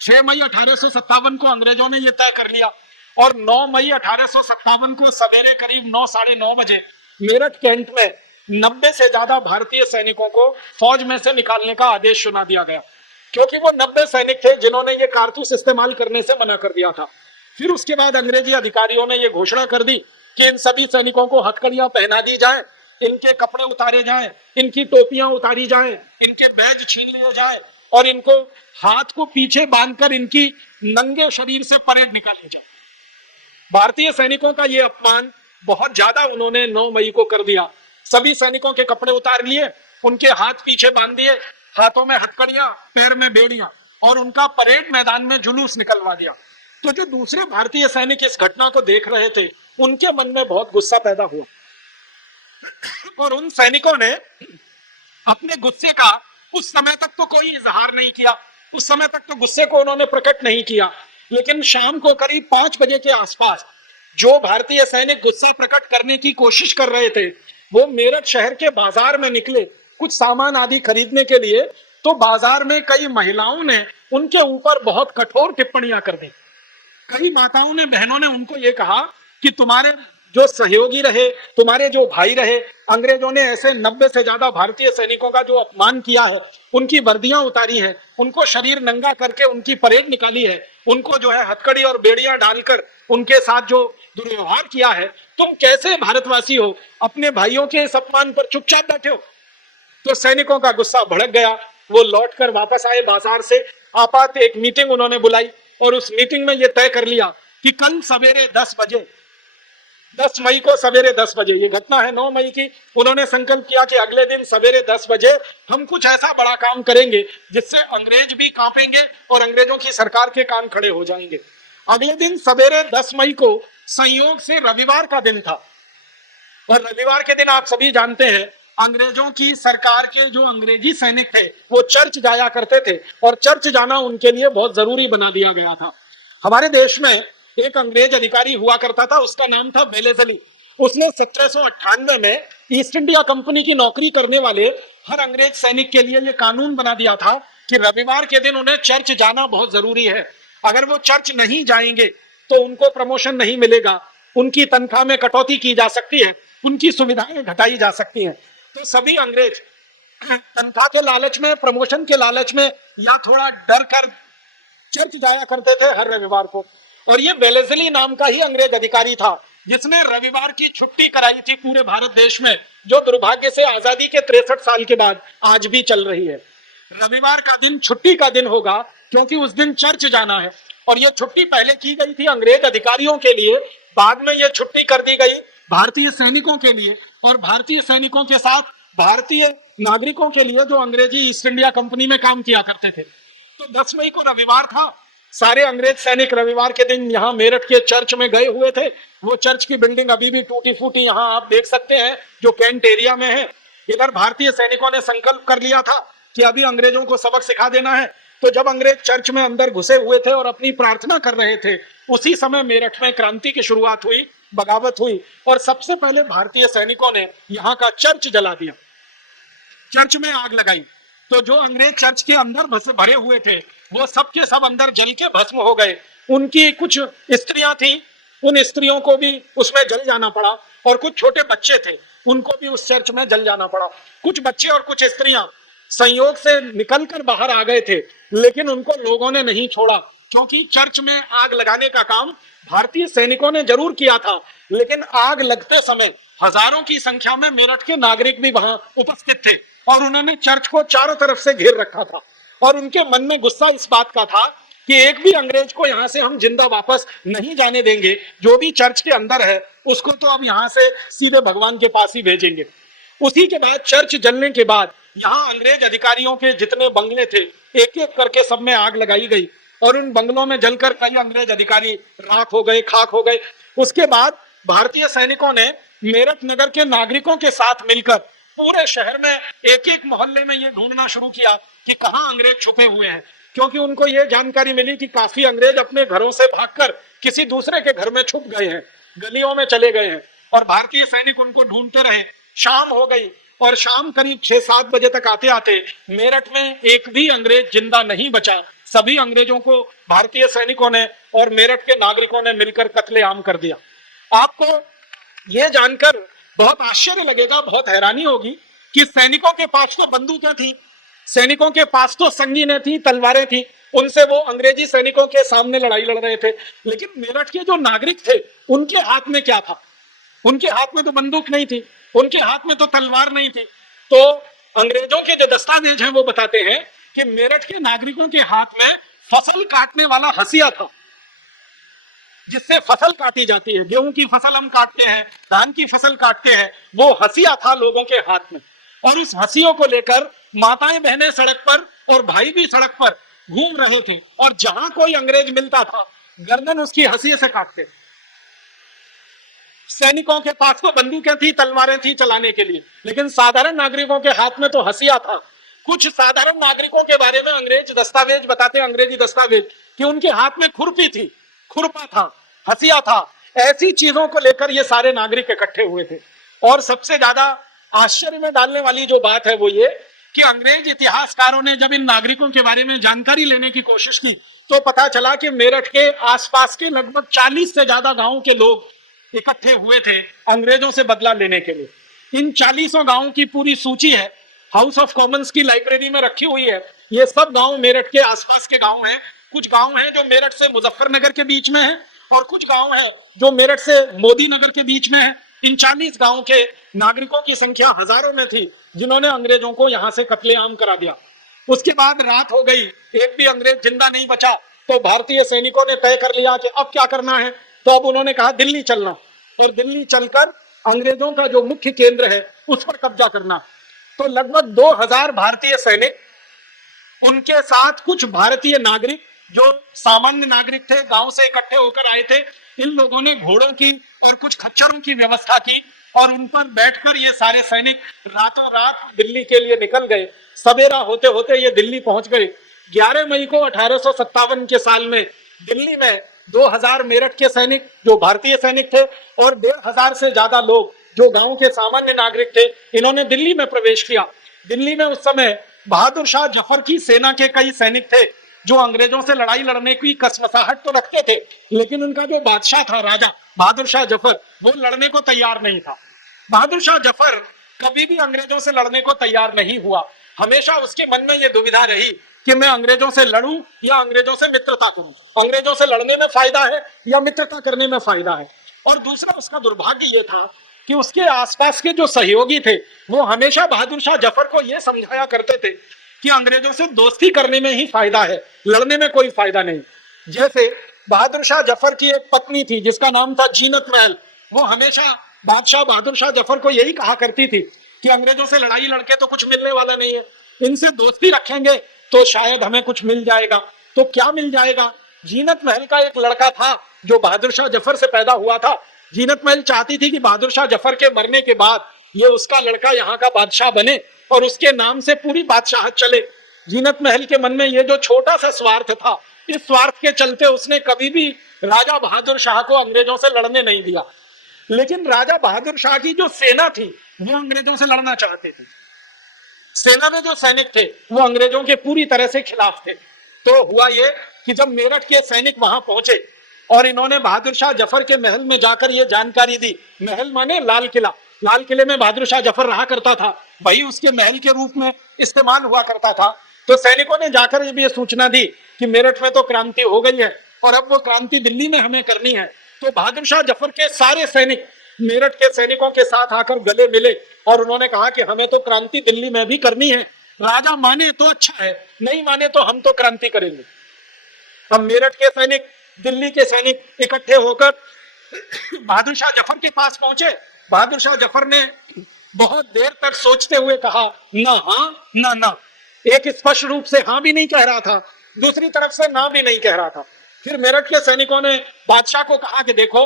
6 मई 1857 को अंग्रेजों ने यह तय कर लिया और 9 मई 1857 को सवेरे करीब 9, साढ़े 9 बजे मेरठ कैंट में 90 से ज्यादा भारतीय सैनिकों को फौज में से निकालने का आदेश सुना दिया गया, क्योंकि वो 90 सैनिक थे जिन्होंने ये कारतूस इस्तेमाल करने से मना कर दिया था। फिर उसके बाद अंग्रेजी अधिकारियों ने ये घोषणा कर दी कि इन सभी सैनिकों को हथकड़ियां पहना दी जाए, इनके कपड़े उतारे जाएं, इनकी टोपियां उतारी जाएं, इनके बैज छीन लिए जाए और इनको हाथ को पीछे बांधकर इनकी नंगे शरीर से परेड निकाली जाए। भारतीय सैनिकों का ये अपमान बहुत ज्यादा उन्होंने 9 मई को कर दिया। सभी सैनिकों के कपड़े उतार लिए, उनके हाथ पीछे बांध दिए, हाथों में हथकड़ियां, पैर में बेड़ियां, और उनका परेड मैदान में जुलूस निकलवा दिया। तो जो दूसरे भारतीय सैनिक इस घटना को देख रहे थे, उनके मन में बहुत गुस्सा पैदा हुआ और उन सैनिकों ने अपने गुस्से का उस समय तक तो कोई इजहार नहीं किया, उस समय तक तो गुस्से को उन्होंने प्रकट नहीं किया। लेकिन शाम को करीब 5 बजे के आसपास जो भारतीय सैनिक गुस्सा प्रकट करने की कोशिश कर रहे थे, वो मेरठ शहर के बाजार में निकले कुछ सामान आदि खरीदने के लिए। तो बाजार में कई महिलाओं ने उनके ऊपर बहुत कठोर टिप्पणियां कर दी। कई माताओं ने, बहनों ने उनको ये कहा कि तुम्हारे जो सहयोगी रहे, तुम्हारे जो भाई रहे, अंग्रेजों ने ऐसे 90 से ज्यादा भारतीय सैनिकों का जो अपमान किया है, उनकी वर्दियां उतारी है, उनको शरीर नंगा करके उनकी परेड निकाली है, उनको जो है हथकड़ी और बेड़ियां डालकर उनके साथ जो दुर्व्यवहार किया है, तुम कैसे भारतवासी हो, अपने भाइयों के इस अपमान पर चुपचाप बैठे हो। तो सैनिकों का गुस्सा भड़क गया। वो लौटकर वापस आए बाजार से। आपात एक मीटिंग उन्होंने बुलाई और उस मीटिंग में ये तय कर लिया कि कल सवेरे 10 बजे, 10 मई को सवेरे 10 बजे, ये घटना है 9 मई की, उन्होंने संकल्प किया कि अगले दिन सवेरे 10 बजे हम कुछ ऐसा बड़ा काम करेंगे जिससे अंग्रेज भी कांपेंगे और अंग्रेजों की सरकार के कान खड़े हो जाएंगे। अगले दिन सवेरे 10 मई को संयोग से रविवार का दिन था और रविवार के दिन आप सभी जानते हैं अंग्रेजों की सरकार के जो अंग्रेजी सैनिक थे वो चर्च जाया करते थे और चर्च जाना उनके लिए बहुत जरूरी बना दिया गया था। हमारे देश में एक अंग्रेज अधिकारी हुआ करता था, उसका नाम था वेलेस्ली। उसने 1798 में ईस्ट इंडिया कंपनी की नौकरी करने वाले हर अंग्रेज सैनिक के लिए यह कानून बना दिया था कि रविवार के दिन उन्हें चर्च जाना बहुत जरूरी है। अगर वो चर्च नहीं जाएंगे तो उनको प्रमोशन नहीं मिलेगा, उनकी तनख्वाह में कटौती की जा सकती है, उनकी सुविधाएं घटाई जा सकती हैं। तो सभी अंग्रेज तनख्वाह के लालच में, प्रमोशन के लालच में या थोड़ा डर कर चर्च जाया करते थे हर रविवार को। और ये वेलेस्ली नाम का ही अंग्रेज अधिकारी था जिसने रविवार की छुट्टी कराई थी पूरे भारत देश में, जो दुर्भाग्य से आजादी के 63 साल के बाद आज भी चल रही है। रविवार का दिन छुट्टी का दिन होगा क्योंकि उस दिन चर्च जाना है और ये छुट्टी पहले की गई थी अंग्रेज अधिकारियों के लिए, बाद में ये छुट्टी कर दी गई भारतीय सैनिकों के लिए और भारतीय सैनिकों के साथ भारतीय नागरिकों के लिए जो अंग्रेजी ईस्ट इंडिया कंपनी में काम किया करते थे। तो 10 मई को रविवार था, सारे अंग्रेज सैनिक रविवार के दिन यहाँ मेरठ के चर्च में गए हुए थे। वो चर्च की बिल्डिंग अभी भी टूटी फूटी यहाँ आप देख सकते हैं, जो कैंट एरिया में है। इधर भारतीय सैनिकों ने संकल्प कर लिया था कि अभी अंग्रेजों को सबक सिखा देना है। तो जब अंग्रेज चर्च में अंदर घुसे हुए थे और अपनी प्रार्थना कर रहे थे, उसी समय मेरठ में क्रांति की शुरुआत हुई, बगावत हुई और सबसे पहले भारतीय सैनिकों ने यहाँ का चर्च जला दिया, चर्च में आग लगाई। तो जो अंग्रेज चर्च के अंदर भरे हुए थे वो सब के सब अंदर जल के भस्म हो गए। उनकी कुछ स्त्रियां थी, उन स्त्रियों को भी उसमें जल जाना पड़ा और कुछ छोटे बच्चे थे, उनको भी उस चर्च में जल जाना पड़ा। कुछ बच्चे और कुछ स्त्रियां संयोग से निकलकर बाहर आ गए थे, लेकिन उनको लोगों ने नहीं छोड़ा, क्योंकि चर्च में आग लगाने का काम भारतीय सैनिकों ने जरूर किया था, लेकिन आग लगते समय हजारों की संख्या में मेरठ के नागरिक भी वहां उपस्थित थे और उन्होंने चर्च को चारों तरफ से घेर रखा था। और उनके मन में गुस्सा इस बात का था कि एक भी अंग्रेज को यहाँ से हम जिंदा वापस नहीं जाने देंगे, जो भी चर्च के अंदर है उसको तो अब यहाँ से सीधे भगवान के पास ही भेजेंगे। उसी के बाद चर्च जलने के बाद यहाँ अंग्रेज अधिकारियों के जितने बंगले थे एक एक करके सब में आग लगाई गई और उन बंगलों में जलकर कई अंग्रेज अधिकारी राख हो गए, खाक हो गए। उसके बाद भारतीय सैनिकों ने मेरठ नगर के नागरिकों के साथ मिलकर पूरे शहर में एक एक मोहल्ले में ये ढूंढना शुरू किया कि कहाँ अंग्रेज छुपे हुए हैं, क्योंकि उनको ये जानकारी मिली कि काफी अंग्रेज अपने घरों से भागकर किसी दूसरे के घर में छुप गए हैं, गलियों में चले गए हैं और भारतीय सैनिक उनको ढूंढते रहे। शाम हो गई और शाम करीब 6-7 बजे तक आते आते मेरठ में एक भी अंग्रेज जिंदा नहीं बचा। सभी अंग्रेजों को भारतीय सैनिकों ने और मेरठ के नागरिकों ने मिलकर कत्लेआम कर दिया। आपको यह जानकर बहुत आश्चर्य लगेगा, बहुत हैरानी होगी कि सैनिकों के पास तो बंदूकें थी, सैनिकों के पास तो संगीनें थी, तलवारें थी, उनसे वो अंग्रेजी सैनिकों के सामने लड़ाई लड़ रहे थे। लेकिन मेरठ के जो नागरिक थे उनके हाथ में क्या था? उनके हाथ में तो बंदूक नहीं थी, उनके हाथ में तो तलवार नहीं थी। तो अंग्रेजों के जो दस्तावेज हैं वो बताते हैं कि मेरठ के नागरिकों के हाथ में फसल काटने वाला हंसिया था, जिससे फसल काटी जाती है। गेहूं की फसल हम काटते हैं, धान की फसल काटते हैं, वो हंसिया था लोगों के हाथ में। और उस हंसियों को लेकर माताएं बहनें सड़क पर और भाई भी सड़क पर घूम रहे थे और जहां कोई अंग्रेज मिलता था गर्दन उसकी हंसिये से काटते। सैनिकों के पास तो बंदूकें थी, तलवारें थी चलाने के लिए, लेकिन साधारण नागरिकों के हाथ में तो हंसिया था। कुछ साधारण नागरिकों के बारे में अंग्रेज दस्तावेज बताते हैं, अंग्रेजी दस्तावेज, कि उनके हाथ में खुरपी थी, खुरपा था, हंसिया था। ऐसी चीजों को लेकर ये सारे नागरिक इकट्ठे हुए थे। और सबसे ज्यादा आश्चर्य में डालने वाली जो बात है वो ये कि अंग्रेज इतिहासकारों ने जब इन नागरिकों के बारे में जानकारी लेने की कोशिश की तो पता चला कि मेरठ के आसपास के लगभग 40 से ज्यादा गांवों के लोग इकट्ठे हुए थे अंग्रेजों से बदला लेने के लिए। इन 40 गांवों की पूरी सूची है, हाउस ऑफ कॉमन्स की लाइब्रेरी में रखी हुई है। ये सब गांव मेरठ के आसपास के गांव हैं। कुछ गांव हैं जो मेरठ से मुजफ्फरनगर के बीच में है और कुछ गांव हैं जो मेरठ से मोदी नगर के बीच में है। इन 40 गांव के नागरिकों की संख्या हजारों में थी जिन्होंने अंग्रेजों को यहाँ से कत्लेआम करा दिया। उसके बाद रात हो गई, एक भी अंग्रेज जिंदा नहीं बचा। तो भारतीय सैनिकों ने तय कर लिया कि अब क्या करना है। तो अब उन्होंने कहा दिल्ली चलना और दिल्ली चलकर अंग्रेजों का जो मुख्य केंद्र है उस पर कब्जा करना। तो लगभग 2000 भारतीय सैनिक, उनके साथ कुछ भारतीय नागरिक जो सामान्य नागरिक थे, गांव से इकट्ठे होकर आए थे। इन लोगों ने घोड़ों की और कुछ खच्चरों की व्यवस्था की और उन पर बैठकर ये सारे सैनिक रातों रात दिल्ली के लिए निकल गए। सवेरा होते होते ये दिल्ली पहुंच गए। 11 मई को 1857 के साल में दिल्ली में 2000 मेरठ के सैनिक जो भारतीय सैनिक थे और 1500 से ज्यादा लोग जो गांव के सामान्य नागरिक थे, इन्होंने दिल्ली में प्रवेश किया। दिल्ली में उस समय बहादुर शाह जफर की सेना के कई सैनिक थे जो अंग्रेजों से लड़ाई लड़ने की कसमसाहट तो रखते थे, लेकिन उनका जो बादशाह था, राजा बहादुर शाह जफर, वो लड़ने को तैयार नहीं था। बहादुर शाह जफर कभी भी अंग्रेजों से लड़ने को तैयार नहीं हुआ। हमेशा उसके मन में ये दुविधा रही कि मैं अंग्रेजों से लड़ूं या अंग्रेजों से मित्रता करूं, अंग्रेजों से लड़ने में फायदा है या मित्रता करने में फायदा है। और दूसरा उसका दुर्भाग्य ये था कि उसके आसपास के जो सहयोगी थे वो हमेशा बहादुर शाह जफर को यह समझाया करते थे कि अंग्रेजों से दोस्ती करने में ही फायदा है, लड़ने में कोई फायदा नहीं। जैसे बहादुर शाह जफर की एक पत्नी थी जिसका नाम था जीनत महल, वो हमेशा बादशाह बहादुर शाह जफर को यही कहा करती थी कि अंग्रेजों से लड़ाई लड़के तो कुछ मिलने वाला नहीं है, इनसे दोस्ती रखेंगे तो शायद हमें कुछ मिल जाएगा। तो क्या मिल जाएगा? जीनत महल का एक लड़का था जो बहादुर शाह जफर से पैदा हुआ था। जीनत महल चाहती थी कि बहादुर शाह जफर के मरने के बाद ये उसका लड़का यहाँ का बादशाह बने और उसके नाम से पूरी बादशाहत चले। जीनत महल के मन में ये जो छोटा सा स्वार्थ था, इस स्वार्थ के चलते उसने कभी भी राजा बहादुर शाह को अंग्रेजों से लड़ने नहीं दिया। लेकिन राजा बहादुर शाह की जो सेना थी वो अंग्रेजों से लड़ना चाहते थे। सेना में जो सैनिक थे वो अंग्रेजों के पूरी तरह से खिलाफ थे। तो हुआ ये कि जब मेरठ के सैनिक वहां पहुंचे और इन्होंने बहादुर शाह जफर के महल में जाकर ये जानकारी दी, महल माने लाल किला, लाल किले में बहादुर शाह जफर रहा करता था, वही उसके महल के रूप में इस्तेमाल हुआ करता था। तो सैनिकों ने जाकर ये सूचना दी कि मेरठ में तो क्रांति हो गई है और अब वो क्रांति दिल्ली में हमें करनी है। तो बहादुर शाह जफर के सारे सैनिक मेरठ के सैनिकों के साथ आकर गले मिले और उन्होंने कहा कि हमें तो क्रांति दिल्ली में भी करनी है, राजा माने तो अच्छा है, नहीं माने तो हम तो क्रांति करेंगे। अब मेरठ के सैनिक, दिल्ली के सैनिक इकट्ठे होकर बहादुर शाह जफर के पास पहुंचे। बहादुर शाह जफर ने बहुत देर तक सोचते हुए कहा ना हाँ ना ना। एक स्पष्ट रूप से हाँ भी नहीं कह रहा था, दूसरी तरफ से ना भी नहीं कह रहा था। फिर मेरठ के सैनिकों ने बादशाह को कहा कि देखो,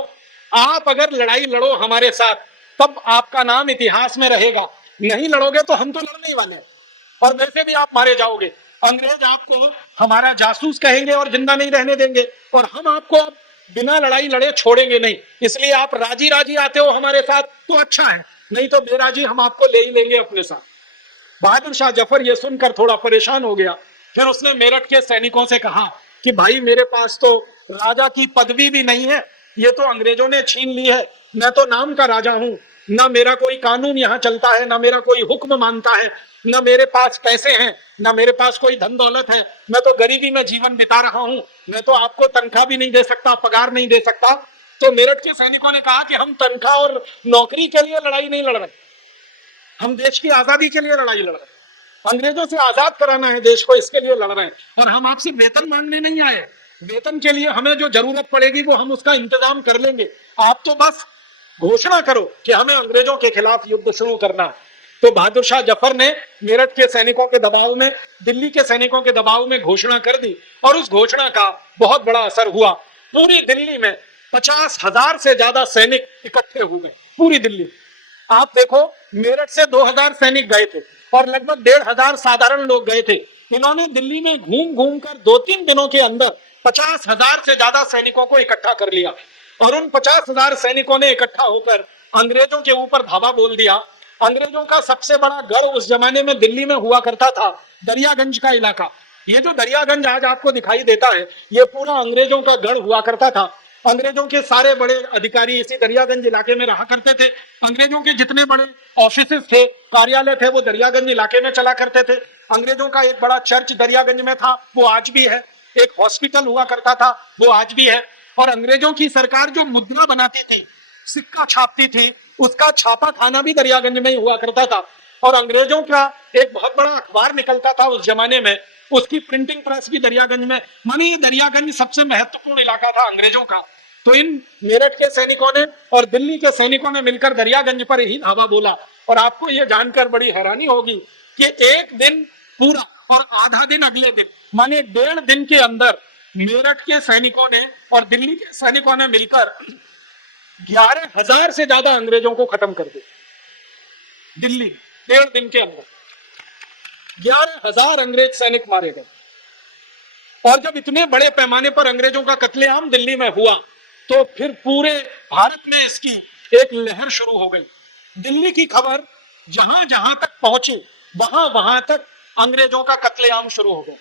आप अगर लड़ाई लड़ो हमारे साथ तब आपका नाम इतिहास में रहेगा, नहीं लड़ोगे तो हम तो लड़ने ही वाले हैं और वैसे भी आप मारे जाओगे। अंग्रेज आपको हमारा जासूस कहेंगे और जिंदा नहीं रहने देंगे और हम आपको अब बिना लड़ाई लड़े छोड़ेंगे नहीं। इसलिए आप राजी राजी आते हो हमारे साथ तो अच्छा है, नहीं तो बेराजी हम आपको ले ही लेंगे अपने साथ। बहादुर शाह जफर ये सुनकर थोड़ा परेशान हो गया। फिर उसने मेरठ के सैनिकों से कहा कि भाई मेरे पास तो राजा की पदवी भी नहीं है, ये तो अंग्रेजों ने छीन ली है। मैं तो नाम का राजा हूँ, ना मेरा कोई कानून यहाँ चलता है, ना मेरा कोई हुक्म मानता है, ना मेरे पास पैसे हैं, ना मेरे पास कोई धन दौलत है। मैं तो गरीबी में जीवन बिता रहा हूँ, मैं तो आपको तनख्वाह भी नहीं दे सकता, पगार नहीं दे सकता। तो मेरठ के सैनिकों ने कहा कि हम तनख्वाह और नौकरी के लिए लड़ाई नहीं लड़ रहे, हम देश की आजादी के लिए लड़ाई लड़ रहे हैं, अंग्रेजों से आजाद कराना है देश को, इसके लिए लड़ रहे हैं। और हम आपसे वेतन मांगने नहीं आए, वेतन के लिए हमें जो जरूरत पड़ेगी वो हम उसका इंतजाम कर लेंगे, आप तो बस घोषणा करो कि हमें अंग्रेजों के खिलाफ युद्ध शुरू करना है। तो बहादुर शाह जफर ने मेरठ के सैनिकों के दबाव में, दिल्ली के सैनिकों के दबाव में घोषणा कर दी और उस घोषणा का बहुत बड़ा असर हुआ। पूरी दिल्ली में 50,000 से ज्यादा सैनिक इकट्ठे हो गए, पूरी दिल्ली। आप देखो, मेरठ से 2000 सैनिक गए थे और लगभग 1500 साधारण लोग गए थे। इन्होंने दिल्ली में घूम घूम कर 2-3 दिनों के अंदर 50,000 से ज्यादा सैनिकों को इकट्ठा कर लिया और उन 50,000 सैनिकों ने इकट्ठा होकर अंग्रेजों के ऊपर धावा बोल दिया। अंग्रेजों का सबसे बड़ा गढ़ उस जमाने में दिल्ली में हुआ करता था दरियागंज का इलाका। ये जो दरियागंज आज आपको दिखाई देता है, ये पूरा अंग्रेजों का गढ़ हुआ करता था। अंग्रेजों के सारे बड़े अधिकारी इसी दरियागंज इलाके में रहा करते थे। अंग्रेजों के जितने बड़े ऑफिसेस थे, कार्यालय थे, वो दरियागंज इलाके में चला करते थे। अंग्रेजों का एक बड़ा चर्च दरियागंज में था, वो आज भी है। एक हॉस्पिटल हुआ करता था, वो आज भी है। और अंग्रेजों की सरकार जो मुद्रा बनाती थी, सिक्का छापती थी, उसका छापा खाना भी दरियागंज में ही हुआ करता था। और अंग्रेजों का एक बहुत बड़ा अखबार निकलता था उस जमाने में, उसकी प्रिंटिंग प्रेस भी दरियागंज में। मानी दरियागंज सबसे महत्वपूर्ण इलाका था अंग्रेजों का। तो इन मेरठ के सैनिकों ने और दिल्ली के सैनिकों ने मिलकर दरियागंज पर ही धावा बोला। और आपको ये जानकर बड़ी हैरानी होगी कि एक दिन पूरा और आधा दिन अगले दिन, माने 1.5 दिन के अंदर मेरठ के सैनिकों ने और दिल्ली के सैनिकों ने मिलकर 11,000 से ज्यादा अंग्रेजों को खत्म कर दिया। दिल्ली 1.5 दिन के अंदर 11,000 अंग्रेज सैनिक मारे गए। और जब इतने बड़े पैमाने पर अंग्रेजों का कत्लेआम दिल्ली में हुआ तो फिर पूरे भारत में इसकी एक लहर शुरू हो गई। दिल्ली की खबर जहां जहां तक पहुंची, वहां वहां तक अंग्रेजों का कत्लेआम शुरू हो गया।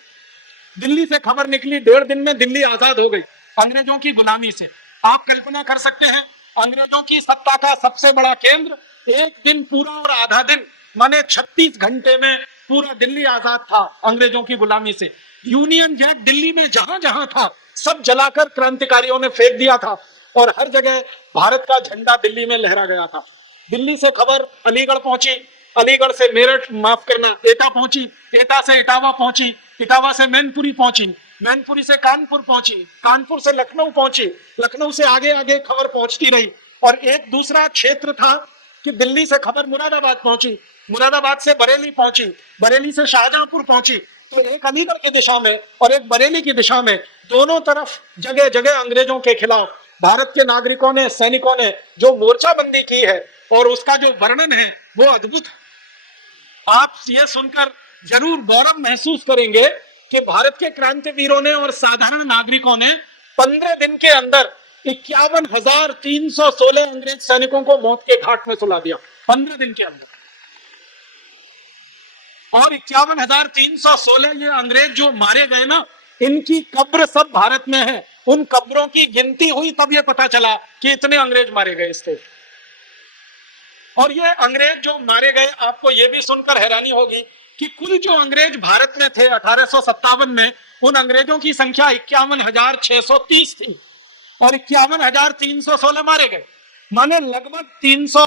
दिल्ली से खबर निकली, 1.5 दिन में दिल्ली आजाद हो गई अंग्रेजों की गुलामी से। आप कल्पना कर सकते हैं, अंग्रेजों की सत्ता का सबसे बड़ा केंद्र, एक दिन पूरा और आधा दिन, माने 36 घंटे में पूरा दिल्ली आजाद था अंग्रेजों की गुलामी से। यूनियन जैक दिल्ली में जहां जहां था सब जलाकर क्रांतिकारियों ने फेंक दिया था और हर जगह भारत का झंडा दिल्ली में लहरा गया था। दिल्ली से खबर अलीगढ़ पहुंची, अलीगढ़ से मेरठ, माफ करना, एटा पहुंची, एटा से इटावा पहुंची, इटावा से मैनपुरी पहुंची, मैनपुरी से कानपुर पहुंची, कानपुर से लखनऊ पहुंची, लखनऊ से आगे आगे खबर पहुंचती रही। और एक दूसरा क्षेत्र था कि दिल्ली से खबर मुरादाबाद पहुंची, मुरादाबाद से बरेली पहुंची, बरेली से शाहजहांपुर पहुंची, तो एक अलीगढ़ की दिशा में और एक बरेली की दिशा में, दोनों तरफ जगह जगह अंग्रेजों के खिलाफ भारत के नागरिकों ने, सैनिकों ने जो मोर्चाबंदी की है, और उसका जो वर्णन है वो अद्भुत है। आप ये सुनकर जरूर गौरव महसूस करेंगे कि भारत के क्रांतिवीरों ने और साधारण नागरिकों ने 15 दिन के अंदर 51,316 अंग्रेज सैनिकों को मौत के घाट में सुला दिया, 15 दिन के अंदर। और 51,316 ये अंग्रेज जो मारे गए ना, इनकी कब्र सब भारत में है। उन कब्रों की गिनती हुई तब ये पता चला कि इतने अंग्रेज मारे गए इस देश। और ये अंग्रेज जो मारे गए, आपको ये भी सुनकर हैरानी होगी कि कुल जो अंग्रेज भारत में थे 1857 में, उन अंग्रेजों की संख्या 51,630 थी और 51,316 मारे गए, माने लगभग 300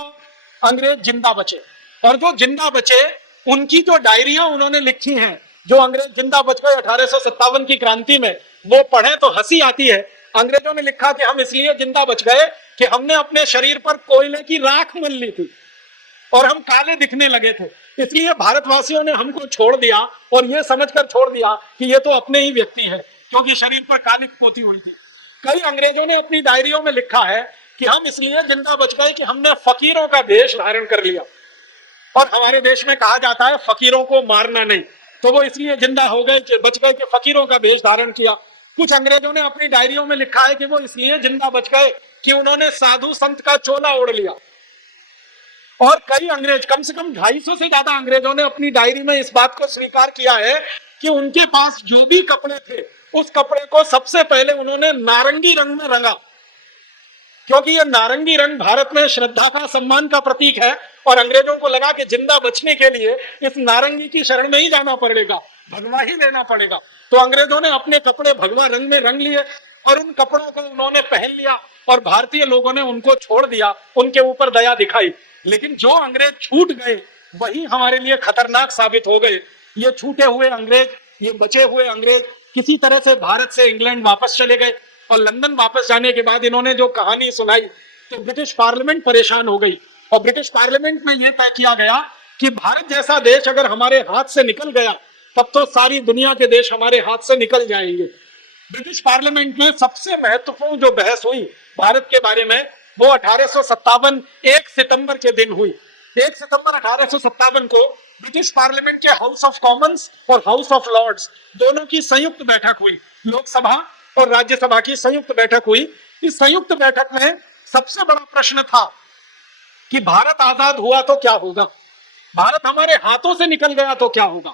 अंग्रेज जिंदा बचे। और जो जिंदा बचे उनकी जो डायरियां उन्होंने लिखी हैं, जो अंग्रेज जिंदा बच गए 1857 की क्रांति में, वो पढ़े तो हंसी आती है। अंग्रेजों ने लिखा कि हम इसलिए जिंदा बच गए कि हमने अपने शरीर पर कोयले की राख मल ली थी और हम काले दिखने लगे थे, इसलिए भारतवासियों ने हमको छोड़ दिया और ये समझकर छोड़ दिया कि ये तो अपने ही व्यक्ति है, क्योंकि शरीर पर काली पोती हुई थी। कई अंग्रेजों ने अपनी डायरियों में लिखा है कि हम इसलिए जिंदा बच गए कि हमने फकीरों का वेश धारण कर लिया, और हमारे देश में कहा जाता है फकीरों को मारना नहीं, तो वो इसलिए जिंदा हो गए, बच गए कि फकीरों का वेश धारण किया। कुछ अंग्रेजों ने अपनी डायरियों में लिखा है कि वो इसलिए जिंदा बच गए कि उन्होंने साधु संत का चोला ओढ़ लिया। और कई अंग्रेज, कम से कम 250 से ज्यादा अंग्रेजों ने अपनी डायरी में इस बात को स्वीकार किया है कि उनके पास जो भी कपड़े थे, उस कपड़े को सबसे पहले उन्होंने नारंगी रंग में रंगा, क्योंकि ये नारंगी रंग भारत में श्रद्धा का, सम्मान का प्रतीक है। और अंग्रेजों को लगा कि जिंदा बचने के लिए इस नारंगी की शरण में ही जाना पड़ेगा, भगवा ही लेना पड़ेगा। तो अंग्रेजों ने अपने कपड़े भगवा रंग में रंग लिए और उन कपड़ों को उन्होंने पहन लिया, और भारतीय लोगों ने उनको छोड़ दिया, उनके ऊपर दया दिखाई। लेकिन जो अंग्रेज छूट गए वही हमारे लिए खतरनाक साबित हो गए। ये छूटे हुए अंग्रेज, ये बचे हुए अंग्रेज किसी तरह से भारत से इंग्लैंड वापस चले गए, और लंदन वापस जाने के बाद इन्होंने जो कहानी सुनाई तो ब्रिटिश पार्लियामेंट परेशान हो गई। और ब्रिटिश पार्लियामेंट में यह तय किया गया कि भारत जैसा देश अगर हमारे हाथ से निकल गया तब तो सारी दुनिया के देश हमारे हाथ से निकल जाएंगे। ब्रिटिश पार्लियामेंट में सबसे महत्वपूर्ण जो बहस हुई भारत के बारे में, वो 1857 1 सितंबर के दिन हुई। 1 सितंबर 1857 को ब्रिटिश पार्लियामेंट के हाउस ऑफ कॉमन्स और हाउस ऑफ लॉर्ड्स दोनों की संयुक्त बैठक हुई। लोकसभा और राज्यसभा की संयुक्त बैठक हुई। इस संयुक्त बैठक में सबसे बड़ा प्रश्न था कि भारत आजाद हुआ तो क्या होगा, भारत हमारे हाथों से निकल गया तो क्या होगा।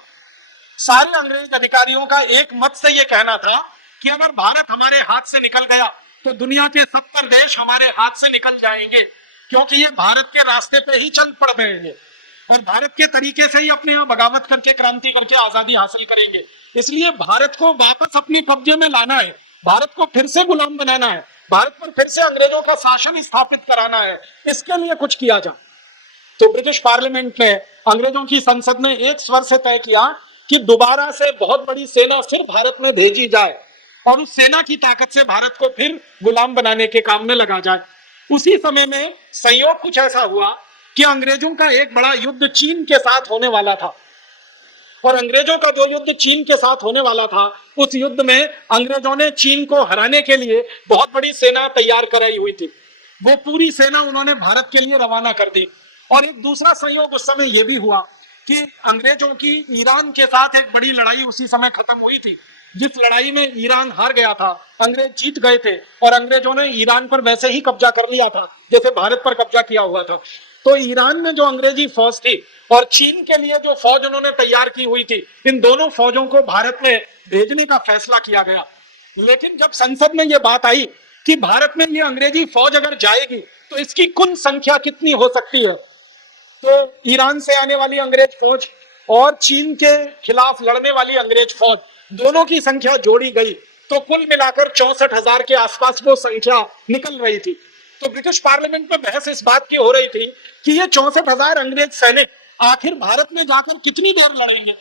सारे अंग्रेज अधिकारियों का एक मत से यह कहना था कि अगर भारत हमारे हाथ से निकल गया तो दुनिया के 70 देश हमारे हाथ से निकल जाएंगे, क्योंकि ये भारत के रास्ते पे ही चल पड़ जाएंगे और भारत के तरीके से ही अपने यहाँ बगावत करके, क्रांति करके आजादी हासिल करेंगे। इसलिए भारत को वापस अपने कब्जे में लाना है, भारत को फिर से गुलाम बनाना है, भारत पर फिर से अंग्रेजों का शासन स्थापित कराना है, इसके लिए कुछ किया जाए। तो ब्रिटिश पार्लियामेंट में अंग्रेजों की संसद ने एक स्वर से तय किया कि दोबारा से बहुत बड़ी सेना फिर भारत में भेजी जाए और उस सेना की ताकत से भारत को फिर गुलाम बनाने के काम में लगा जाए। उसी समय में संयोग कुछ ऐसा हुआ कि अंग्रेजों का एक बड़ा युद्ध चीन के साथ होने वाला था, और अंग्रेजों का जो युद्ध चीन के साथ होने वाला था, उस युद्ध में अंग्रेजों ने चीन को हराने के लिए बहुत बड़ी सेना तैयार कराई हुई थी। वो पूरी सेना उन्होंने भारत के लिए रवाना कर दी। और एक दूसरा संयोग उस समय यह भी हुआ कि अंग्रेजों की ईरान के साथ एक बड़ी लड़ाई उसी समय खत्म हुई थी, जिस लड़ाई में ईरान हार गया था, अंग्रेज जीत गए थे, और अंग्रेजों ने ईरान पर वैसे ही कब्जा कर लिया था जैसे भारत पर कब्जा किया हुआ था। तो ईरान में जो अंग्रेजी फौज थी और चीन के लिए जो फौज उन्होंने तैयार की हुई थी, इन दोनों फौजों को भारत में भेजने का फैसला किया गया। लेकिन जब संसद में यह बात आई कि भारत में ये अंग्रेजी फौज अगर जाएगी तो इसकी कुल संख्या कितनी हो सकती है, तो ईरान से आने वाली अंग्रेज फौज और चीन के खिलाफ लड़ने वाली अंग्रेज फौज, दोनों की संख्या जोड़ी गई तो कुल मिलाकर 64,000 के आसपास वो संख्या निकल रही थी। तो ब्रिटिश पार्लियामेंट में बहस इस बात की हो रही थी कि ये 64,000 अंग्रेज सैनिक आखिर भारत में जाकर कितनी देर लड़ेंगे,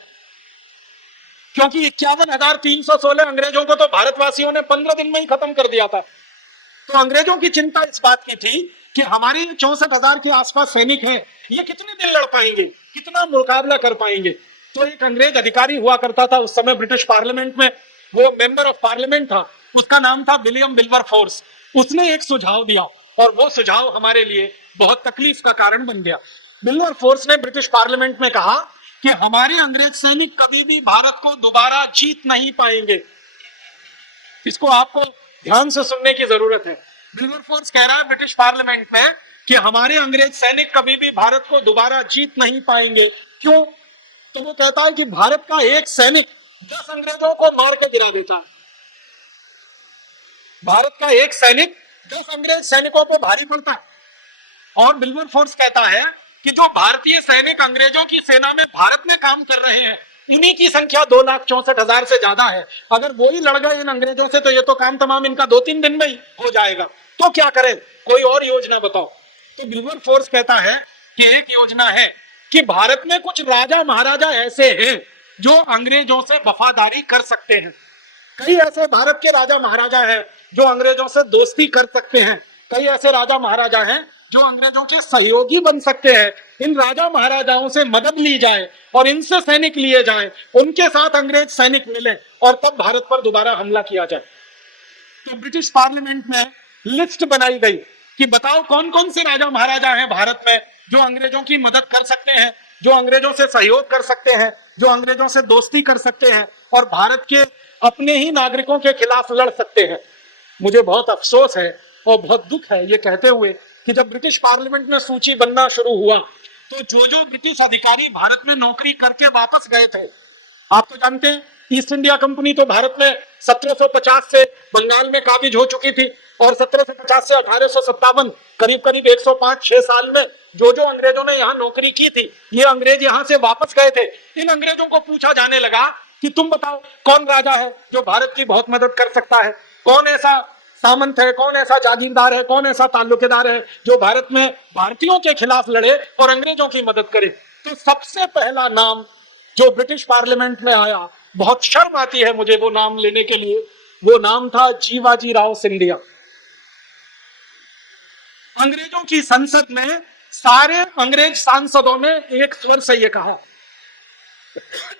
क्योंकि 51,316 अंग्रेजों को तो भारतवासियों ने 15 दिन में ही खत्म कर दिया था। तो अंग्रेजों की चिंता इस बात की थी कि हमारे 64,000 के आसपास सैनिक हैं, ये कितने दिन लड़ पाएंगे, कितना मुकाबला कर पाएंगे। तो एक अंग्रेज अधिकारी हुआ करता था उस समय ब्रिटिश पार्लियामेंट में, वो मेंबर ऑफ पार्लियामेंट था, उसका नाम था विलियम विल्बरफोर्स। उसने एक सुझाव दिया और वो सुझाव हमारे लिए बहुत तकलीफ का कारण बन गया। विल्बरफोर्स ने ब्रिटिश पार्लियामेंट में कहा कि हमारे अंग्रेज सैनिक कभी भी भारत को दोबारा जीत नहीं पाएंगे। इसको आपको ध्यान से सुनने की जरूरत है। विल्बरफोर्स कह रहा है ब्रिटिश पार्लियामेंट में कि हमारे अंग्रेज सैनिक कभी भी भारत को दोबारा जीत नहीं पाएंगे। क्यों? तो वो कहता है कि भारत का एक सैनिक 10 अंग्रेजों को मार के गिरा देता है। भारत का एक सैनिक 10 अंग्रेज सैनिकों पर भारी पड़ता है। और विल्बरफोर्स कहता है कि जो भारतीय सैनिक अंग्रेजों की सेना में भारत में काम कर रहे हैं, इन्हीं की संख्या 2,64,000 से ज्यादा है। अगर वो ही लड़ गए इन अंग्रेजों से तो ये तो काम तमाम इनका 2-3 दिन में ही हो जाएगा। तो क्या करें, कोई और योजना बताओ। तो विल्बरफोर्स कहता है कि एक योजना है कि भारत में कुछ राजा महाराजा ऐसे हैं जो अंग्रेजों से वफादारी कर सकते हैं। कई ऐसे भारत के राजा महाराजा हैं जो अंग्रेजों से दोस्ती कर सकते हैं। कई ऐसे राजा महाराजा हैं जो अंग्रेजों के सहयोगी बन सकते हैं। इन राजा महाराजाओं से मदद ली जाए और इनसे सैनिक लिए जाएं, उनके साथ अंग्रेज सैनिक मिले और तब भारत पर दोबारा हमला किया जाए। तो ब्रिटिश पार्लियामेंट में लिस्ट बनाई गई कि बताओ कौन कौन से राजा महाराजा हैं भारत में जो अंग्रेजों की मदद कर सकते हैं, जो अंग्रेजों से सहयोग कर सकते हैं, जो अंग्रेजों से दोस्ती कर सकते हैं और भारत के अपने ही नागरिकों के खिलाफ लड़ सकते हैं। मुझे बहुत अफसोस है और बहुत दुख है ये कहते हुए कि जब ब्रिटिश पार्लियामेंट में सूची बनना शुरू हुआ तो जो ब्रिटिश अधिकारी भारत में नौकरी करके वापस गए थे, आप तो जानते हैं ईस्ट इंडिया कंपनी तो भारत में 1750 से बंगाल में काबिज हो चुकी थी और 1750 से 1857 करीब करीब 105-6 साल में जो अंग्रेजों ने यहाँ नौकरी की थी, ये अंग्रेज यहाँ से वापस गए थे। इन अंग्रेजों को पूछा जाने लगा कि तुम बताओ कौन राजा है जो भारत की बहुत मदद कर सकता है, कौन ऐसा सामंत है, कौन ऐसा जागीरदार है, कौन ऐसा ताल्लुकेदार है जो भारत में भारतीयों के खिलाफ लड़े और अंग्रेजों की मदद करे। तो सबसे पहला नाम जो ब्रिटिश पार्लियामेंट में आया, बहुत शर्म आती है मुझे वो नाम लेने के लिए, वो नाम था जीवाजी राव सिंधिया। अंग्रेजों की संसद में सारे अंग्रेज सांसदों ने एक स्वर से ये कहा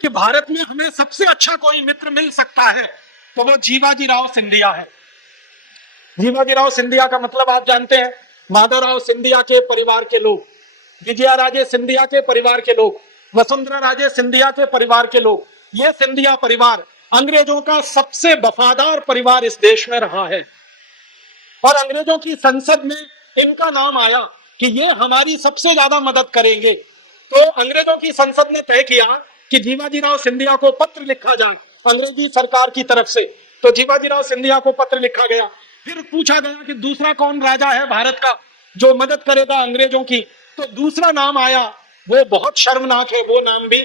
कि भारत में हमें सबसे अच्छा कोई मित्र मिल सकता है तो वो जीवाजी राव सिंधिया है। जीवाजी राव सिंधिया का मतलब आप जानते हैं, माधवराव सिंधिया के परिवार के लोग, विजया राजे सिंधिया के परिवार के लोग, वसुंधरा राजे सिंधिया के परिवार के लोग, ये सिंधिया परिवार अंग्रेजों का सबसे वफादार परिवार इस देश में रहा है। और अंग्रेजों की संसद में इनका नाम आया कि ये हमारी सबसे ज्यादा मदद करेंगे। तो अंग्रेजों की संसद ने तय किया कि जीवाजी राव सिंधिया को पत्र लिखा जाए अंग्रेजी सरकार की तरफ से। तो जीवाजी राव सिंधिया को पत्र लिखा गया। फिर पूछा गया कि दूसरा कौन राजा है भारत का जो मदद करेगा अंग्रेजों की। तो दूसरा नाम आया, वो बहुत शर्मनाक है, वो नाम भी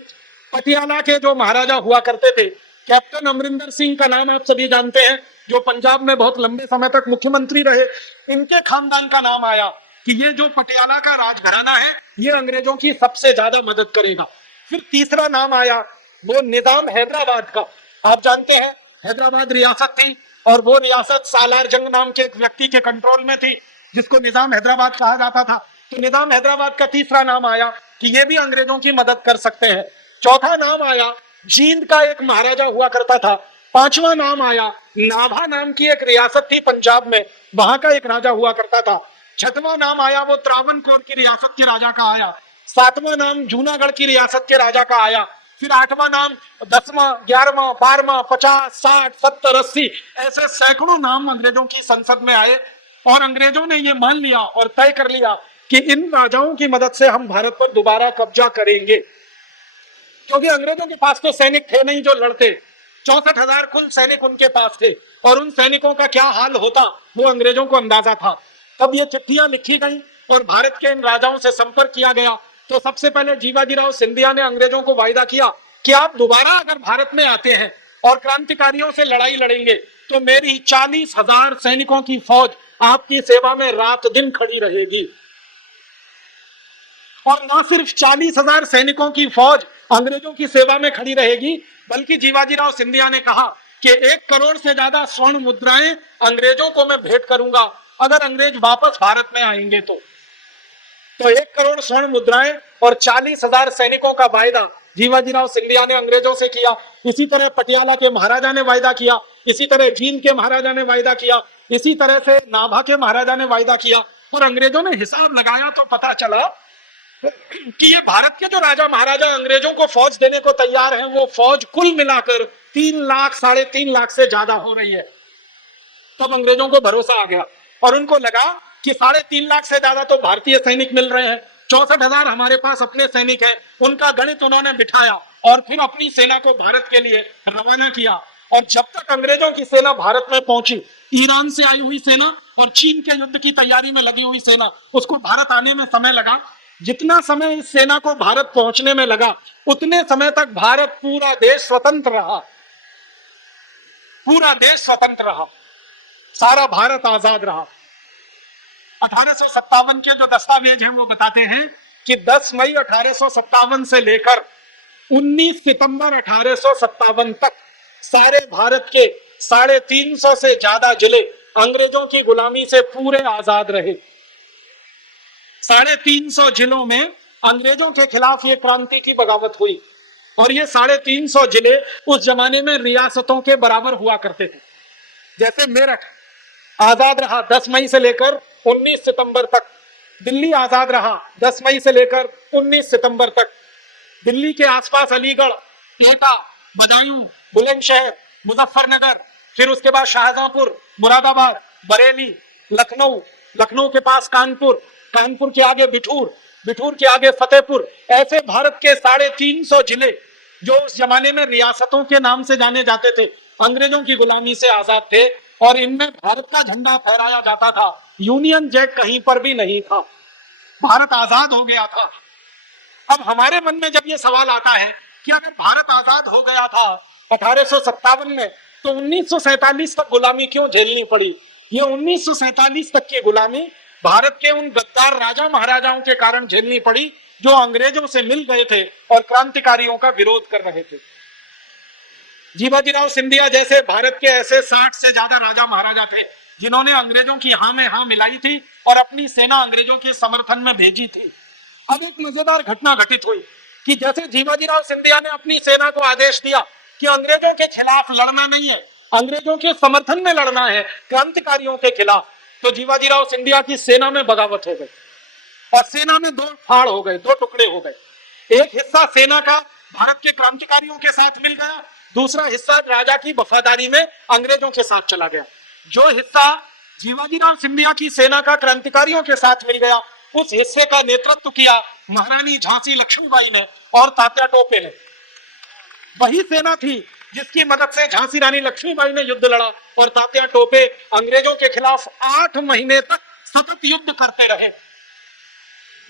पटियाला के जो महाराजा हुआ करते थे, कैप्टन अमरिंदर सिंह का नाम आप सभी जानते हैं, जो पंजाब में बहुत लंबे समय तक मुख्यमंत्री रहे। इनके खानदान का नाम आया कि ये जो पटियाला का राजघराना है ये अंग्रेजों की सबसे ज्यादा मदद करेगा। फिर तीसरा नाम आया वो निजाम हैदराबाद का। आप जानते हैं हैदराबाद रियासत थी और वो रियासत सालार जंग नाम के एक व्यक्ति के कंट्रोल में थी जिसको निजाम हैदराबाद कहा जाता था। तो निजाम हैदराबाद का तीसरा नाम आया कि ये भी अंग्रेजों की मदद कर सकते हैं। चौथा नाम आया जींद का एक महाराजा हुआ करता था। पांचवा नाम आया नाभा नाम की एक रियासत थी पंजाब में, वहां का एक राजा हुआ करता था। छठवां नाम आया वो त्रावणकोर की रियासत के राजा का आया। सातवां नाम जूनागढ़ की रियासत के राजा का आया। फिर आठवां नाम 10वां 11वां 12वां 50 60 70 80 ऐसे सैकड़ों नाम अंग्रेजों की संसद में आए और अंग्रेजों ने ये मान लिया और तय कर लिया कि इन राजाओं की मदद से हम भारत पर दोबारा कब्जा करेंगे। क्योंकि अंग्रेजों के पास तो सैनिक थे नहीं जो लड़ते, 64,000 कुल सैनिक उनके पास थे और उन सैनिकों का क्या हाल होता वो अंग्रेजों को अंदाजा था। तब ये चिट्ठियां लिखी गई और भारत के इन राजाओं से संपर्क किया गया। तो सबसे पहले जीवाजी राव सिंधिया ने अंग्रेजों को वायदा किया कि आप दोबारा अगर भारत में आते हैं और क्रांतिकारियों से लड़ाई लड़ेंगे तो मेरी 40,000 सैनिकों की फौज आपकी सेवा में रात दिन खड़ी रहेगी। और न सिर्फ 40,000 सैनिकों की फौज अंग्रेजों की सेवा में खड़ी रहेगी, बल्कि जीवाजी राव सिंधिया ने कहा कि 1 करोड़ से ज्यादा स्वर्ण मुद्राएं अंग्रेजों को मैं भेंट करूंगा अगर अंग्रेज वापस भारत में आएंगे तो 1 करोड़ स्वर्ण मुद्राएं और 40,000 सैनिकों का वायदा जीवाजीराव सिंधिया ने अंग्रेजों से किया। इसी तरह पटियाला के महाराजा ने वायदा किया, इसी तरह जींद के महाराजा ने वायदा किया, इसी तरह से नाभा के महाराजा ने वायदा किया। और अंग्रेजों ने हिसाब लगाया तो पता चला कि ये भारत के जो राजा महाराजा अंग्रेजों को फौज देने को तैयार हैं, वो फौज कुल मिलाकर 3 लाख 3.5 लाख से ज्यादा हो रही है। तब अंग्रेजों को भरोसा आ गया और उनको लगा कि 3.5 लाख से ज्यादा तो भारतीय सैनिक मिल रहे हैं, 64,000 हमारे पास अपने सैनिक हैं। उनका गणित उन्होंने बिठाया और फिर अपनी सेना को भारत के लिए रवाना किया। और जब तक अंग्रेजों की सेना भारत में पहुंची, ईरान से आई हुई सेना और चीन के युद्ध की तैयारी में लगी हुई सेना, उसको भारत आने में समय लगा। जितना समय इस सेना को भारत पहुंचने में लगा, उतने समय तक भारत पूरा देश स्वतंत्र रहा, पूरा देश स्वतंत्र रहा, सारा भारत आजाद रहा। 1857 के जो दस्तावेज हैं वो बताते हैं कि 10 मई 1857 से लेकर 19 सितंबर 1857 तक सारे भारत के 350 से ज्यादा जिले अंग्रेजों की गुलामी से पूरे आजाद रहे। 350 जिलों में अंग्रेजों के खिलाफ ये क्रांति की बगावत हुई। और ये 350 जिले उस जमाने में रियासतों के बराबर हुआ करते थे। जैसे मेरठ आजाद रहा 10 मई से लेकर 19 सितंबर तक, दिल्ली आजाद रहा 10 मई से लेकर 19 सितंबर तक, दिल्ली के आसपास अलीगढ़, एटा, बदायूं, बुलंदशहर, मुजफ्फरनगर, फिर उसके बाद शाहजहांपुर, मुरादाबाद, बरेली, लखनऊ, लखनऊ के पास कानपुर, कानपुर के आगे बिठूर, बिठूर के आगे फतेहपुर, ऐसे भारत के 350 जिले जो उस जमाने में रियासतों के नाम से जाने जाते थे, अंग्रेजों की गुलामी से आजाद थे और इनमें भारत का झंडा फहराया जाता था। यूनियन जैक कहीं पर भी नहीं था, भारत आजाद हो गया था। अब हमारे मन में जब ये सवाल आता है कि अगर भारत आजाद हो गया था 1857 में, तो 1947 तक गुलामी क्यों झेलनी पड़ी? ये 1947 तक की गुलामी भारत के उन गद्दार राजा महाराजाओं के कारण झेलनी पड़ी जो अंग्रेजों से मिल गए थे और क्रांतिकारियों का विरोध कर रहे थे। जीवाजीराव सिंधिया जैसे भारत के ऐसे 60 से ज्यादा राजा महाराजा थे जिन्होंने अंग्रेजों की हाँ में हाँ मिलाई थी और अपनी सेना अंग्रेजों के समर्थन में भेजी थी। अब एक मजेदार घटना घटित हुई कि जैसे जीवाजीराव सिंधिया ने अपनी सेना को आदेश दिया कि अंग्रेजों के खिलाफ लड़ना नहीं है, अंग्रेजों के समर्थन में लड़ना है, क्रांतिकारियों के खिलाफ, तो जीवाजीराव सिंधिया की सेना में बगावत हो गई और सेना में 2 फाड़ हो गए, 2 टुकड़े हो गए। एक हिस्सा सेना का भारत के क्रांतिकारियों के साथ मिल गया, दूसरा हिस्सा राजा की वफादारी में अंग्रेजों के साथ चला गया। जो हिस्सा जीवाजीराव सिंधिया की सेना का क्रांतिकारियों के साथ मिल गया, उस हिस्से का नेतृत्व किया महारानी झांसी लक्ष्मीबाई ने और तात्या टोपे ने। वही सेना थी जिसकी मदद से झांसी रानी लक्ष्मीबाई ने युद्ध लड़ा और तात्या टोपे अंग्रेजों के खिलाफ 8 महीने तक सतत युद्ध करते रहे।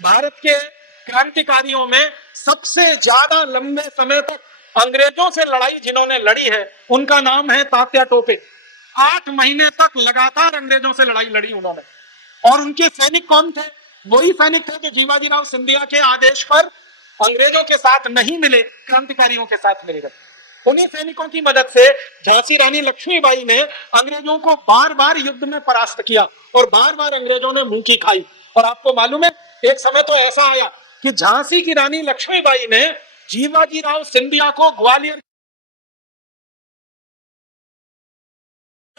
भारत के क्रांतिकारियों में सबसे ज्यादा लंबे समय तक अंग्रेजों से लड़ाई जिन्होंने लड़ी है, उनका नाम है तात्या टोपे। 8 महीने तक लगातार अंग्रेजों से लड़ाई लड़ी उन्होंने। और उनके सैनिक कौन थे? वही सैनिक थे जो जीवाजीराव सिंधिया के आदेश पर अंग्रेजों के साथ नहीं मिले, क्रांतिकारियों के साथ मिल गए। उन्हीं सैनिकों की मदद से झांसी रानी लक्ष्मीबाई ने अंग्रेजों को बार बार युद्ध में परास्त किया और बार बार अंग्रेजों ने मुंह की खाई। और आपको मालूम है, एक समय तो ऐसा आया कि झांसी की रानी लक्ष्मीबाई ने जीवाजीराव सिंधिया को ग्वालियर,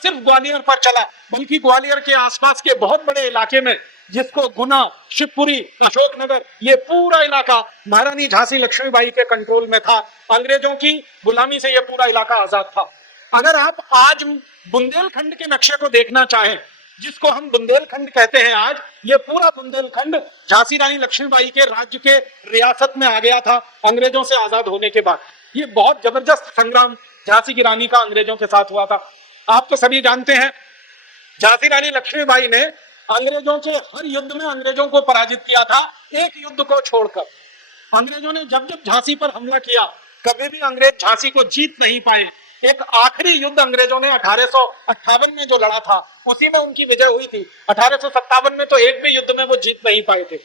सिर्फ ग्वालियर पर चला, बल्कि ग्वालियर के आसपास के बहुत बड़े इलाके में, जिसको गुना, शिवपुरी, अशोकनगर, ये पूरा इलाका महारानी झांसी लक्ष्मीबाई के कंट्रोल में था। अंग्रेजों की गुलामी से ये पूरा इलाका आजाद था। अगर आप आज बुंदेलखंड के नक्शे को देखना चाहें, जिसको हम बुंदेलखंड कहते हैं आज, ये पूरा बुंदेलखंड झांसी रानी लक्ष्मीबाई के राज्य के रियासत में आ गया था अंग्रेजों से आजाद होने के बाद। ये बहुत जबरदस्त संग्राम झांसी की रानी का अंग्रेजों के साथ हुआ था। आप तो सभी जानते हैं, झांसी रानी लक्ष्मीबाई ने अंग्रेजों के हर युद्ध में अंग्रेजों को पराजित किया था, एक युद्ध को छोड़कर। अंग्रेजों ने जब जब झांसी पर हमला किया, कभी भी अंग्रेज झांसी को जीत नहीं पाए। एक आखिरी युद्ध अंग्रेजों ने 1858 में जो लड़ा था, उसी में उनकी विजय हुई थी। 1857 में तो एक भी युद्ध में वो जीत नहीं पाए थे।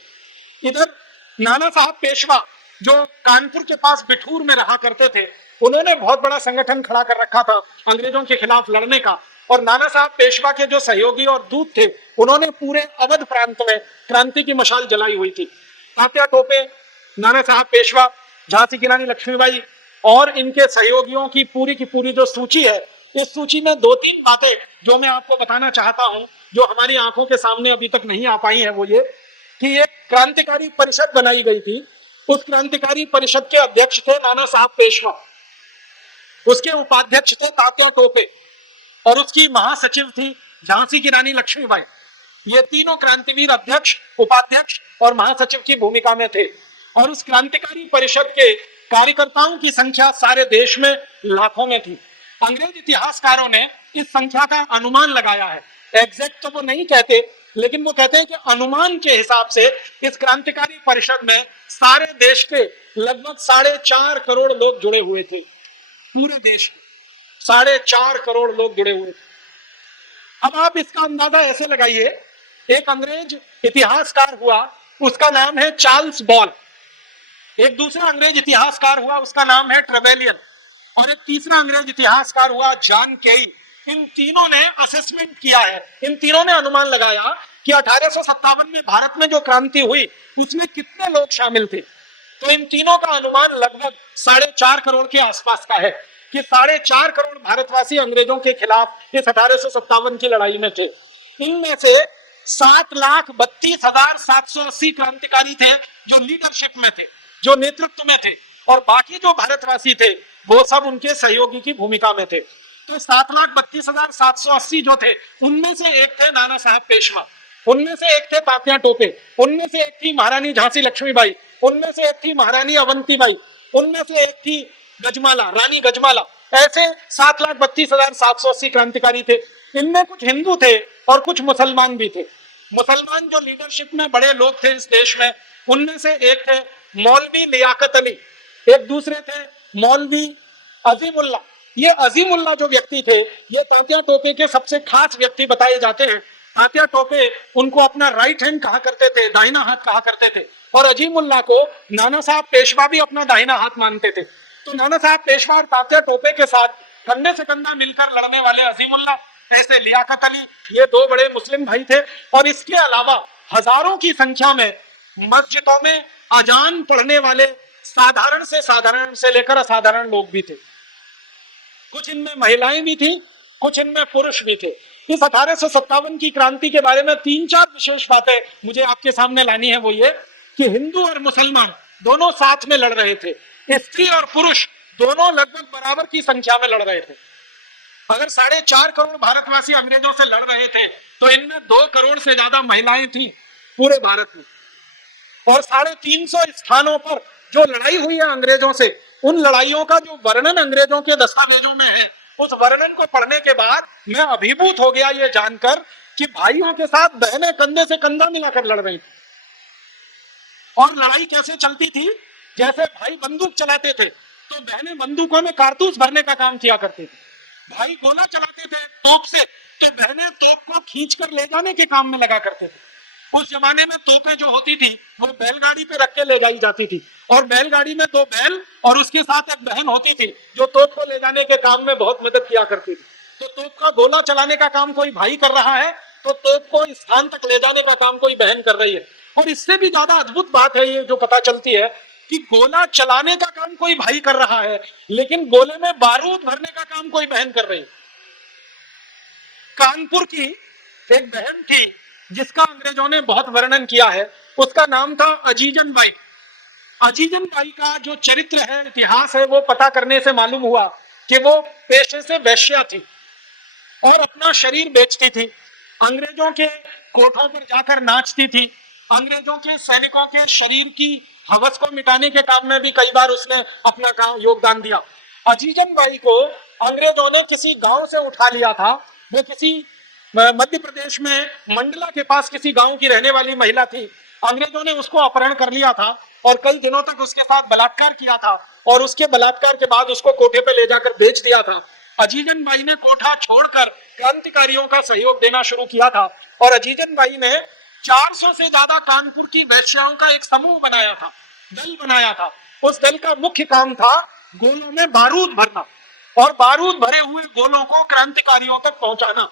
इधर नाना साहब पेशवा, जो कानपुर के पास बिठूर में रहा करते थे, उन्होंने बहुत बड़ा संगठन खड़ा कर रखा था अंग्रेजों के खिलाफ लड़ने का। और नाना साहब पेशवा के जो सहयोगी और दूत थे, उन्होंने पूरे अवध प्रांत में क्रांति की मशाल जलाई हुई थी। तात्या टोपे, नाना साहब पेशवा, झांसी की रानी लक्ष्मीबाई और इनके सहयोगियों की पूरी जो सूची है, इस सूची में 2-3 बातें जो मैं आपको बताना चाहता हूं, जो हमारी आंखों के सामने अभी तक नहीं आ पाई है, वो ये कि एक क्रांतिकारी परिषद बनाई गई थी। उस क्रांतिकारी परिषद के अध्यक्ष थे नाना साहब पेशवा, उसके उपाध्यक्ष थे तात्या टोपे और उसकी महासचिव थी झांसी की रानी लक्ष्मीबाई। ये तीनों क्रांतिवीर अध्यक्ष, उपाध्यक्ष और महासचिव की भूमिका में थे। और उस क्रांतिकारी परिषद के कार्यकर्ताओं की संख्या सारे देश में लाखों में थी। अंग्रेज इतिहासकारों ने इस संख्या का अनुमान लगाया है, एग्जैक्ट तो वो नहीं कहते, लेकिन वो कहते हैं कि अनुमान के हिसाब से इस क्रांतिकारी परिषद में सारे देश के लगभग 4.5 करोड़ लोग जुड़े हुए थे। पूरे देश में 4.5 करोड़ लोग जुड़े हुए थे। अब आप इसका अंदाजा ऐसे लगाइए, एक अंग्रेज इतिहासकार हुआ, उसका नाम है चार्ल्स बॉल। एक दूसरा अंग्रेज इतिहासकार हुआ, उसका नाम है ट्रेवेलियन। और एक तीसरा अंग्रेज इतिहासकार हुआ जॉन केई। इन तीनों ने असेसमेंट किया है, इन तीनों ने अनुमान लगाया कि 1857 में भारत में जो क्रांति हुई उसमें कितने लोग शामिल थे। तो इन तीनों का अनुमान लगभग 4.5 करोड़ के आसपास का है कि 4.5 करोड़ भारतवासी अंग्रेजों के खिलाफ इस 1857 की लड़ाई में थे। इनमें से 7,32,780 क्रांतिकारी थे जो लीडरशिप में थे, जो नेतृत्व में थे, और बाकी जो भारतवासी थे वो सब उनके सहयोगी की भूमिका में थे। तो 7,32,780 जो थे, उनमें से एक थे नाना साहब पेशवा, उनमें से एक थे तात्या टोपे, उनमें से एक थी महारानी झांसी लक्ष्मीबाई, उनमें से एक थी महारानी अवंतीबाई, उनमें से एक थी गजमाला, रानी गजमाला। ऐसे 7,32,780 क्रांतिकारी थे। इनमें कुछ हिंदू थे और कुछ मुसलमान भी थे। मुसलमान जो लीडरशिप में बड़े लोग थे इस देश में, उनमें से एक थे मौलवी लियाकत अली, एक दूसरे थे मौलवी अजीमुल्ला। ये अजीमुल्ला जो व्यक्ति थे, ये तात्या टोपे के सबसे खास व्यक्ति बताए जाते हैं। तात्या टोपे उनको अपना राइट हैंड कहा करते थे, दाहिना हाथ कहा करते थे, और अजीमुल्ला को नाना साहब पेशवा भी अपना दाहिना हाथ मानते थे। तो नाना साहब पेशवा और तात्या टोपे के साथ कंधे से कंधा मिलकर लड़ने वाले अजीमुल्ला, ऐसे लियाकत अली, ये 2 बड़े मुस्लिम भाई थे। और इसके अलावा हजारों की संख्या में मस्जिदों में अजान पढ़ने वाले साधारण से लेकर असाधारण लोग भी थे। कुछ इनमें महिलाएं भी थी, कुछ इनमें पुरुष भी थे। इस 1857 की क्रांति के बारे में 3-4 विशेष बातें मुझे आपके सामने लानी है। वो ये कि हिंदू और मुसलमान दोनों साथ में लड़ रहे थे, स्त्री और पुरुष दोनों लगभग बराबर की संख्या में लड़ रहे थे। अगर 4.5 करोड़ भारतवासी अंग्रेजों से लड़ रहे थे, तो इनमें 2 करोड़ से ज्यादा महिलाएं थी पूरे भारत में। और 350 स्थानों पर जो लड़ाई हुई है अंग्रेजों से, उन लड़ाइयों का जो वर्णन अंग्रेजों के दस्तावेजों में है, उस वर्णन को पढ़ने के बाद मैं अभिभूत हो गया ये जानकर कि भाइयों के साथ बहनें कंधे से कंधा मिलाकर लड़ रही थी। और लड़ाई कैसे चलती थी? जैसे भाई बंदूक चलाते थे तो बहनें बंदूकों में कारतूस भरने का काम किया करती थी। भाई गोला चलाते थे तोप से, तो बहनें तोप को खींचकर ले जाने के काम में लगा करते थे। उस जमाने में तोपें जो होती थी वो बैलगाड़ी पे रख के ले जाई जाती थी, और बैलगाड़ी में 2 बैल और उसके साथ एक बहन होती थी जो तोप को ले जाने के काम में बहुत मदद किया करती थी। तो तोप का गोला चलाने का काम कोई भाई कर रहा है, तो तोप को इस स्थान तक ले जाने का काम कोई बहन कर रही है। और इससे भी ज्यादा अद्भुत बात है ये जो पता चलती है कि गोला चलाने का काम कोई भाई कर रहा है, लेकिन गोले में बारूद भरने का काम कोई बहन कर रही है। कानपुर की एक बहन थी जिसका अंग्रेजों ने बहुत वर्णन किया है, उसका नाम था अजीजन बाई। अजीजन बाई का जो चरित्र है, इतिहास है, वो पता करने से मालूम हुआ कि वो पेशे से वैश्या थी और अपना शरीर बेचती थी। अंग्रेजों के कोठों पर जाकर नाचती थी। अंग्रेजों के सैनिकों के शरीर की हवस को मिटाने के काम में भी कई बार उसने अपना काम योगदान दिया। अजीजन बाई को अंग्रेजों ने किसी गांव से उठा लिया था। वो किसी मध्य प्रदेश में मंडला के पास किसी गांव की रहने वाली महिला थी। अंग्रेजों ने उसको अपहरण कर लिया था और कई दिनों तक उसके साथ बलात्कार किया था, और उसके बलात्कार के बाद उसको कोठे पे ले जाकर बेच दिया था। अजीजन बाई ने कोठा छोड़कर क्रांतिकारियों का सहयोग देना शुरू किया था, और अजीजन बाई ने 400 से ज्यादा कानपुर की वैश्याओं का एक समूह बनाया था, दल बनाया था। उस दल का मुख्य काम था गोलों में बारूद भरना। और बारूद भरे हुए गोलों को क्रांतिकारियों तक पहुंचाना,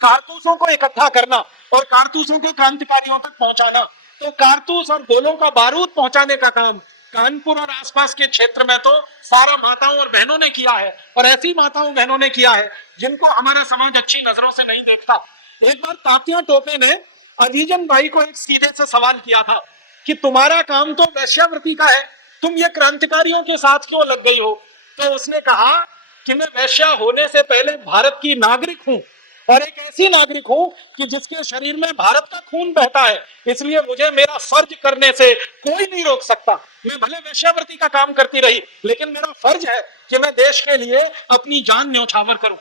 कारतूसों को इकट्ठा करना और कारतूसों को क्रांतिकारियों तक पहुंचाना। तो कारतूस और गोलों का बारूद पहुंचाने का काम कानपुर और आसपास के क्षेत्र में तो सारा माताओं और बहनों ने किया है, और ऐसी माताओं बहनों ने किया है जिनको हमारा समाज अच्छी नजरों से नहीं देखता। एक बार तात्या टोपे ने अजीजन भाई को एक सीधे से सवाल किया था कि तुम्हारा काम तो वैश्यावृत्ति का है, तुम ये क्रांतिकारियों के साथ क्यों लग गई हो? तो उसने कहा कि मैं वैश्या होने से पहले भारत की नागरिक हूं, और एक ऐसी नागरिक हूं कि जिसके शरीर में भारत का खून बहता है, इसलिए मुझे मेरा फर्ज करने से कोई नहीं रोक सकता। मैं भले वैश्यावृत्ति का काम करती रही, लेकिन मेरा फर्ज है कि मैं देश के लिए अपनी जान न्यौछावर करूं।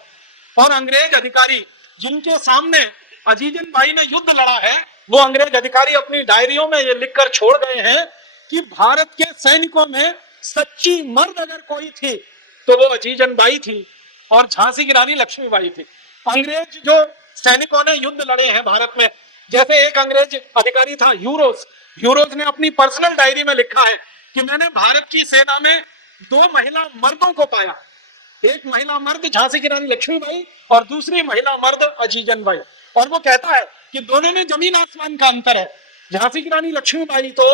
और अंग्रेज अधिकारी जिनके सामने अजीजन भाई ने युद्ध लड़ा है, वो अंग्रेज अधिकारी अपनी डायरियों में ये लिखकर छोड़ गए हैं कि भारत के सैनिकों में सच्ची मर्द अगर कोई थी तो वो अजीजन बाई थी और झांसी की रानी लक्ष्मीबाई थी। अंग्रेज जो सैनिकों ने युद्ध लड़े हैं भारत में, जैसे एक अंग्रेज अधिकारी था यूरोज ने अपनी पर्सनल डायरी में लिखा है कि मैंने भारत की सेना में 2 महिला मर्दों को पाया, एक महिला मर्द झांसी की रानी लक्ष्मीबाई और दूसरी महिला मर्द अजीजन बाई। और वो कहता है कि दोनों में जमीन आसमान का अंतर है। झांसी की रानी लक्ष्मीबाई तो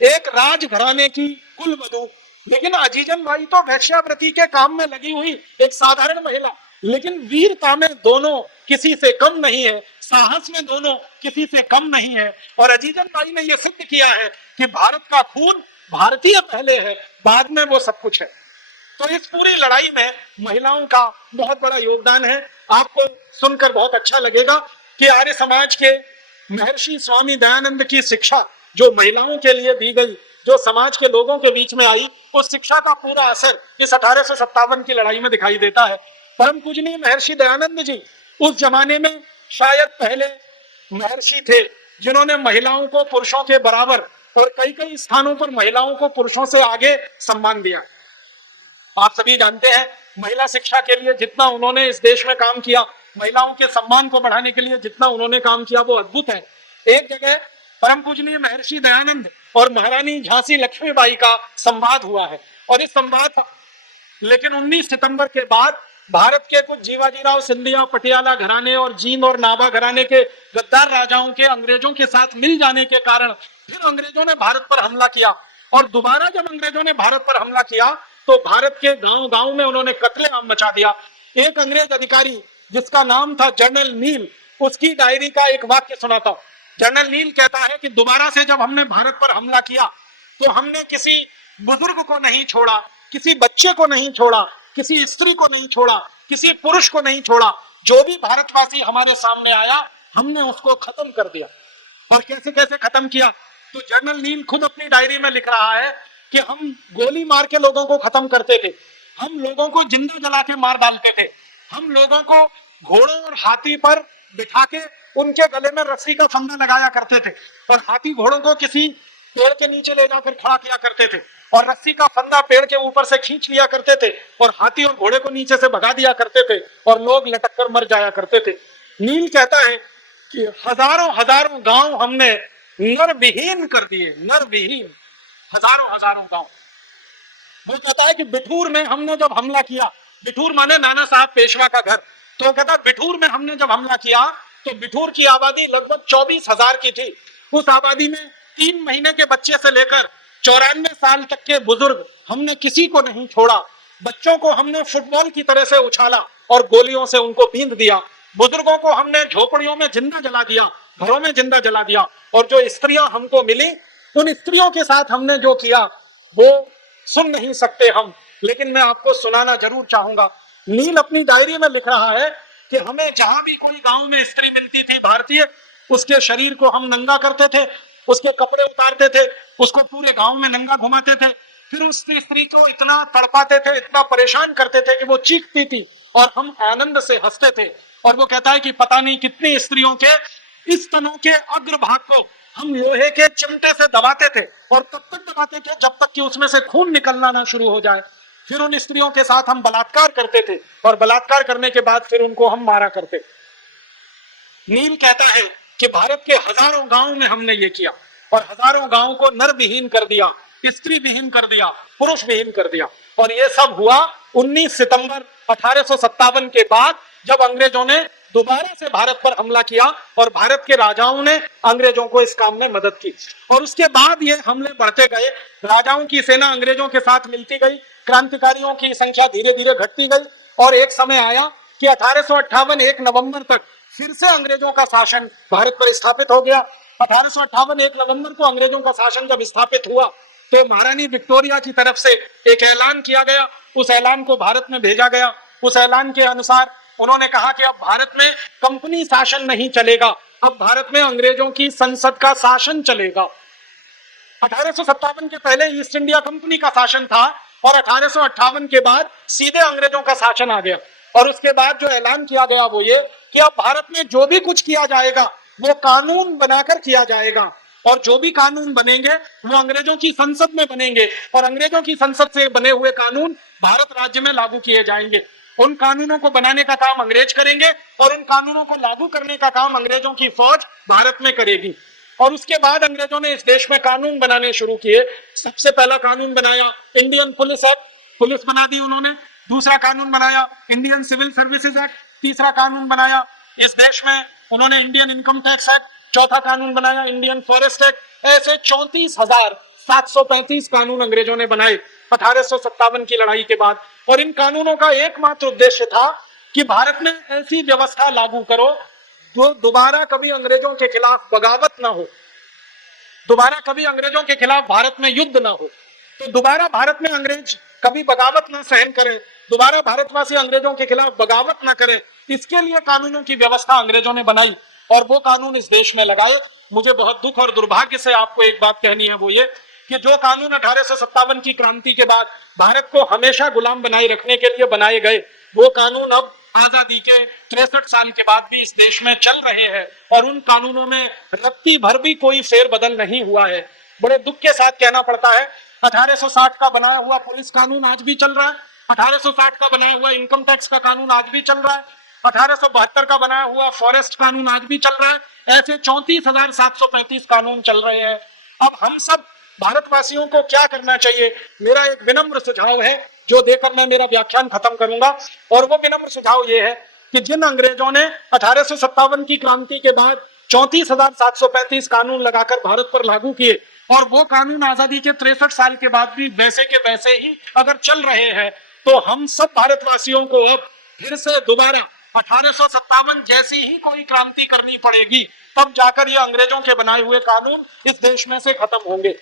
एक राजघराने की कुलवधू, लेकिन अजीजन बाई तो वैश्यावृत्ति के काम में लगी हुई एक साधारण महिला, लेकिन वीरता में दोनों किसी से कम नहीं है, साहस में दोनों किसी से कम नहीं है। और अजीजन बाई ने यह सिद्ध किया है कि भारत का खून भारतीय पहले है, बाद में वो सब कुछ है। तो इस पूरी लड़ाई में महिलाओं का बहुत बड़ा योगदान है। आपको सुनकर बहुत अच्छा लगेगा कि आर्य समाज के महर्षि स्वामी दयानंद की शिक्षा जो महिलाओं के लिए दी गई, जो समाज के लोगों के बीच में आई, उस शिक्षा का पूरा असर इस 1857 की लड़ाई में दिखाई देता है। परम पूजनीय महर्षि दयानंद जी उस जमाने में शायद पहले महर्षि थे जिन्होंने महिलाओं को पुरुषों के बराबर और कई कई स्थानों पर महिलाओं को पुरुषों से आगे सम्मान दिया। आप सभी जानते हैं महिला शिक्षा के लिए जितना उन्होंने इस देश में काम किया, महिलाओं के सम्मान को बढ़ाने के लिए जितना उन्होंने काम किया, वो अद्भुत है। एक जगह परम पूजनीय महर्षि दयानंद और महारानी झांसी लक्ष्मीबाई का संवाद हुआ है, और इस संवाद लेकिन 19 सितंबर के बाद भारत के कुछ जीवाजीराव सिंधिया, पटियाला घराने और जींद और नाभा घराने के गद्दार राजाओं के अंग्रेजों के साथ मिल जाने के कारण फिर अंग्रेजों ने भारत पर हमला किया। और दोबारा जब अंग्रेजों ने भारत पर हमला किया तो भारत के गांव-गांव में उन्होंने कत्लेआम मचा दिया। एक अंग्रेज अधिकारी जिसका नाम था जनरल नील, उसकी डायरी का एक वाक्य सुनाता हूं। जनरल नील कहता है कि दोबारा से जब हमने भारत पर हमला किया तो हमने किसी बुजुर्ग को नहीं छोड़ा, किसी बच्चे को नहीं छोड़ा, किसी स्त्री को नहीं छोड़ा, किसी पुरुष को नहीं छोड़ा। जो भी भारतवासी हमारे सामने आया हमने उसको खत्म कर दिया। और कैसे कैसे खत्म किया, तो जनरल नील खुद अपनी डायरी में लिख रहा है कि हम गोली मार के लोगों को खत्म करते थे, हम लोगों को जिंदा जला के मार डालते थे, हम लोगों को घोड़ों और हाथी पर बिठा के उनके गले में रस्सी का फंदा लगाया करते थे, और हाथी घोड़ों को किसी पेड़ के नीचे ले जाकर खड़ा किया करते थे, और रस्सी का फंदा पेड़ के ऊपर से खींच लिया करते थे, और हाथी और घोड़े को नीचे से भगा दिया करते थे, और लोग लटक कर मर जाया करते थे। नील कहता है कि हजारों हजारों गांव हमने नर विहीन कर दिए, नर विहीन, हजारों हजारों गांव। वो कहता है कि बिठूर में हमने जब हमला किया, बिठूर माने नाना साहब पेशवा का घर, तो कहता बिठूर में हमने जब हमला किया तो बिठूर की आबादी लगभग 24,000 की थी। उस आबादी में 3 महीने के बच्चे से लेकर 94 साल तक के बुजुर्ग हमने किसी को नहीं छोड़ा। बच्चों को हमने फुटबॉल की तरह से उछाला और गोलियों से उनको बींध दिया। बुजुर्गों को हमने झोपड़ियों में जिंदा जला दिया, घरों में जिंदा जला दिया, और जो स्त्रियां हमको मिली उन स्त्रियों के साथ हमने जो किया वो सुन नहीं सकते हम, लेकिन मैं आपको सुनाना जरूर चाहूंगा। नील अपनी डायरी में लिख रहा है कि हमें जहां भी कोई गांव में स्त्री मिलती थी भारतीय, उसके शरीर को हम नंगा करते थे, उसके कपड़े उतारते थे, उसको पूरे गांव में नंगा घुमाते थे, फिर उस स्त्री को इतना तड़पाते थे, इतना परेशान करते थे कि वो चीखती थी और हम आनंद से हंसते थे। और वो कहता है कि पता नहीं कितनी स्त्रियों के इस तनों के अग्रभाग को हम लोहे के चिमटे से दबाते थे, और तब तक दबाते थे जब तक कि उसमें से खून निकलना ना शुरू हो जाए। फिर उन स्त्रियों के साथ हम बलात्कार करते थे, और बलात्कार करने के बाद फिर उनको हम मारा करते। नील कहता है कि भारत के हजारों गांवों में हमने ये किया, और हजारों गांवों को नर विहीन कर दिया, स्त्री विहीन कर दिया, पुरुष विहीन कर दिया। और ये सब हुआ 19 सितंबर 1857 के बाद, जब अंग्रेजों ने दोबारा से भारत पर हमला किया और भारत के राजाओं ने अंग्रेजों को इस काम में मदद की। और उसके बाद ये हमले बढ़ते गए, राजाओं की सेना अंग्रेजों के साथ मिलती गई, क्रांतिकारियों की संख्या धीरे धीरे घटती गई, और एक समय आया कि 1858 1 नवंबर तक फिर से अंग्रेजों का शासन भारत पर स्थापित हो गया। 1858 1 नवंबर को अंग्रेजों का शासन जब स्थापित हुआ तो महारानी विक्टोरिया की तरफ से एक ऐलान किया गया, उस ऐलान को भारत में भेजा गया। उस ऐलान के अनुसार उन्होंने कहा कि अब भारत में कंपनी शासन नहीं चलेगा, अब भारत में अंग्रेजों की संसद का शासन चलेगा। 1857 के पहले ईस्ट इंडिया कंपनी का शासन था और 1858 के बाद सीधे अंग्रेजों का शासन आ गया। और उसके बाद जो ऐलान किया गया वो ये कि अब भारत में जो भी कुछ किया जाएगा वो कानून बनाकर किया जाएगा, और जो भी कानून बनेंगे वो अंग्रेजों की संसद में बनेंगे, और अंग्रेजों की संसद से बने हुए कानून भारत राज्य में लागू किए जाएंगे। उन कानूनों को बनाने का काम अंग्रेज करेंगे और उन कानूनों को लागू करने का काम अंग्रेजों की फौज भारत में करेगी। और उसके बाद अंग्रेजों ने इस देश में कानून बनाने शुरू किए। सबसे पहला कानून बनाया इंडियन पुलिस एक्ट, पुलिस बना दी उन्होंने। दूसरा कानून बनाया इंडियन सिविल सर्विसेज एक्ट। तीसरा कानून बनाया इस देश में उन्होंने इंडियन इनकम टैक्स एक्ट। चौथा कानून बनाया इंडियन फॉरेस्ट एक्ट। ऐसे 34,735 कानून अंग्रेजों ने बनाए 1857 की लड़ाई के बाद। और इन कानूनों का एकमात्र उद्देश्य था कि भारत में ऐसी व्यवस्था लागू करो जो दोबारा कभी अंग्रेजों के खिलाफ बगावत ना हो, दोबारा कभी अंग्रेजों के खिलाफ भारत में युद्ध ना हो, तो दोबारा भारत में अंग्रेज कभी बगावत ना सहन करें, दोबारा भारतवासी अंग्रेजों के खिलाफ बगावत ना करें। इसके लिए कानूनों की व्यवस्था अंग्रेजों ने बनाई और वो कानून इस देश में लगाए। मुझे बहुत दुख और दुर्भाग्य से आपको एक बात कहनी है, वो ये कि जो कानून 1857 की क्रांति के बाद भारत को हमेशा गुलाम बनाए रखने के लिए बनाए गए, वो कानून अब आजादी के 63 साल के बाद भी इस देश में चल रहे हैं और उन कानूनों में रत्ती भर भी कोई फेरबदल नहीं हुआ है। बड़े दुख के साथ कहना पड़ता है, 1860 का बनाया हुआ पुलिस कानून आज भी चल रहा है, 1860 का बनाया हुआ इनकम टैक्स का कानून आज भी चल रहा है, 1872 का बनाया हुआ फॉरेस्ट कानून आज भी चल रहा है। ऐसे 34,735 कानून चल रहे हैं। अब हम सब भारतवासियों को क्या करना चाहिए? मेरा एक विनम्र सुझाव है जो देकर मैं मेरा व्याख्यान खत्म करूंगा, और वो विनम्र सुझाव ये है कि जिन अंग्रेजों ने 1857 की क्रांति के बाद 34,735 कानून लगाकर भारत पर लागू किए और वो कानून आजादी के 63 साल के बाद भी वैसे के वैसे ही अगर चल रहे हैं, तो हम सब भारतवासियों को अब फिर से दोबारा 1857 जैसी ही कोई क्रांति करनी पड़ेगी, तब जाकर ये अंग्रेजों के बनाए हुए कानून इस देश में से खत्म होंगे।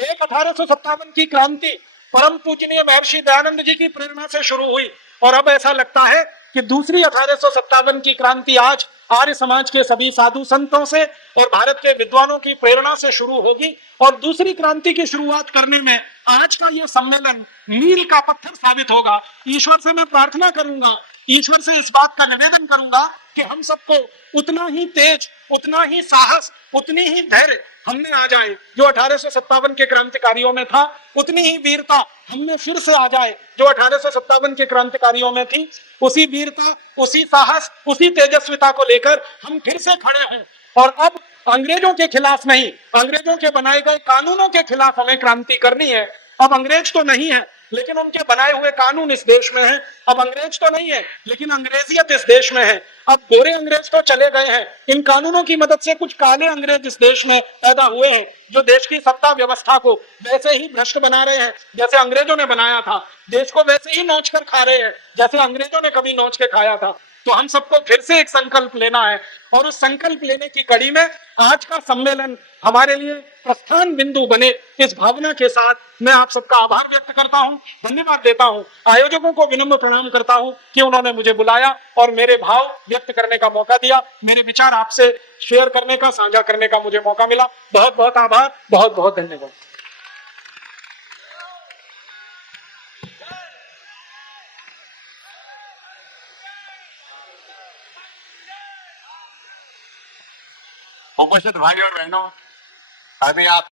एक 1857 की क्रांति परम पूजनीय महर्षि दयानंद जी की प्रेरणा से शुरू हुई और अब ऐसा लगता है कि दूसरी 1857 की क्रांति आज आर्य समाज के सभी साधु संतों से और भारत के विद्वानों की प्रेरणा से शुरू होगी। और दूसरी क्रांति की शुरुआत करने में आज का यह सम्मेलन मील का पत्थर साबित होगा। ईश्वर से मैं प्रार्थना करूंगा, ईश्वर से इस बात का निवेदन करूंगा कि हम सबको उतना ही तेज, उतना ही साहस, उतनी ही धैर्य हमने आ जाए जो 1857 के क्रांतिकारियों में था, उतनी ही वीरता हमने फिर से आ जाए जो 1857 के क्रांतिकारियों में थी। उसी वीरता, उसी साहस, उसी तेजस्विता को लेकर हम फिर से खड़े हैं और अब अंग्रेजों के खिलाफ नहीं, अंग्रेजों के बनाए गए कानूनों के खिलाफ हमें क्रांति करनी है। अब अंग्रेज तो नहीं है लेकिन उनके बनाए हुए कानून इस देश में हैं। अब अंग्रेज तो नहीं है लेकिन अंग्रेजियत इस देश में है। अब गोरे अंग्रेज तो चले गए हैं, इन कानूनों की मदद से कुछ काले अंग्रेज इस देश में पैदा हुए हैं जो देश की सत्ता व्यवस्था को वैसे ही भ्रष्ट बना रहे हैं जैसे अंग्रेजों ने बनाया था, देश को वैसे ही नोच कर खा रहे हैं जैसे अंग्रेजों ने कभी नोच के खाया था। तो हम सबको फिर से एक संकल्प लेना है और उस संकल्प लेने की कड़ी में आज का सम्मेलन हमारे लिए प्रस्थान बिंदु बने, इस भावना के साथ मैं आप सबका आभार व्यक्त करता हूं, धन्यवाद देता हूं। आयोजकों को विनम्र प्रणाम करता हूं कि उन्होंने मुझे बुलाया और मेरे भाव व्यक्त करने का मौका दिया, मेरे विचार आपसे शेयर करने का, साझा करने का मुझे मौका मिला। बहुत बहुत आभार, बहुत बहुत धन्यवाद। उपस्थित भाई और बहनों, अभी आप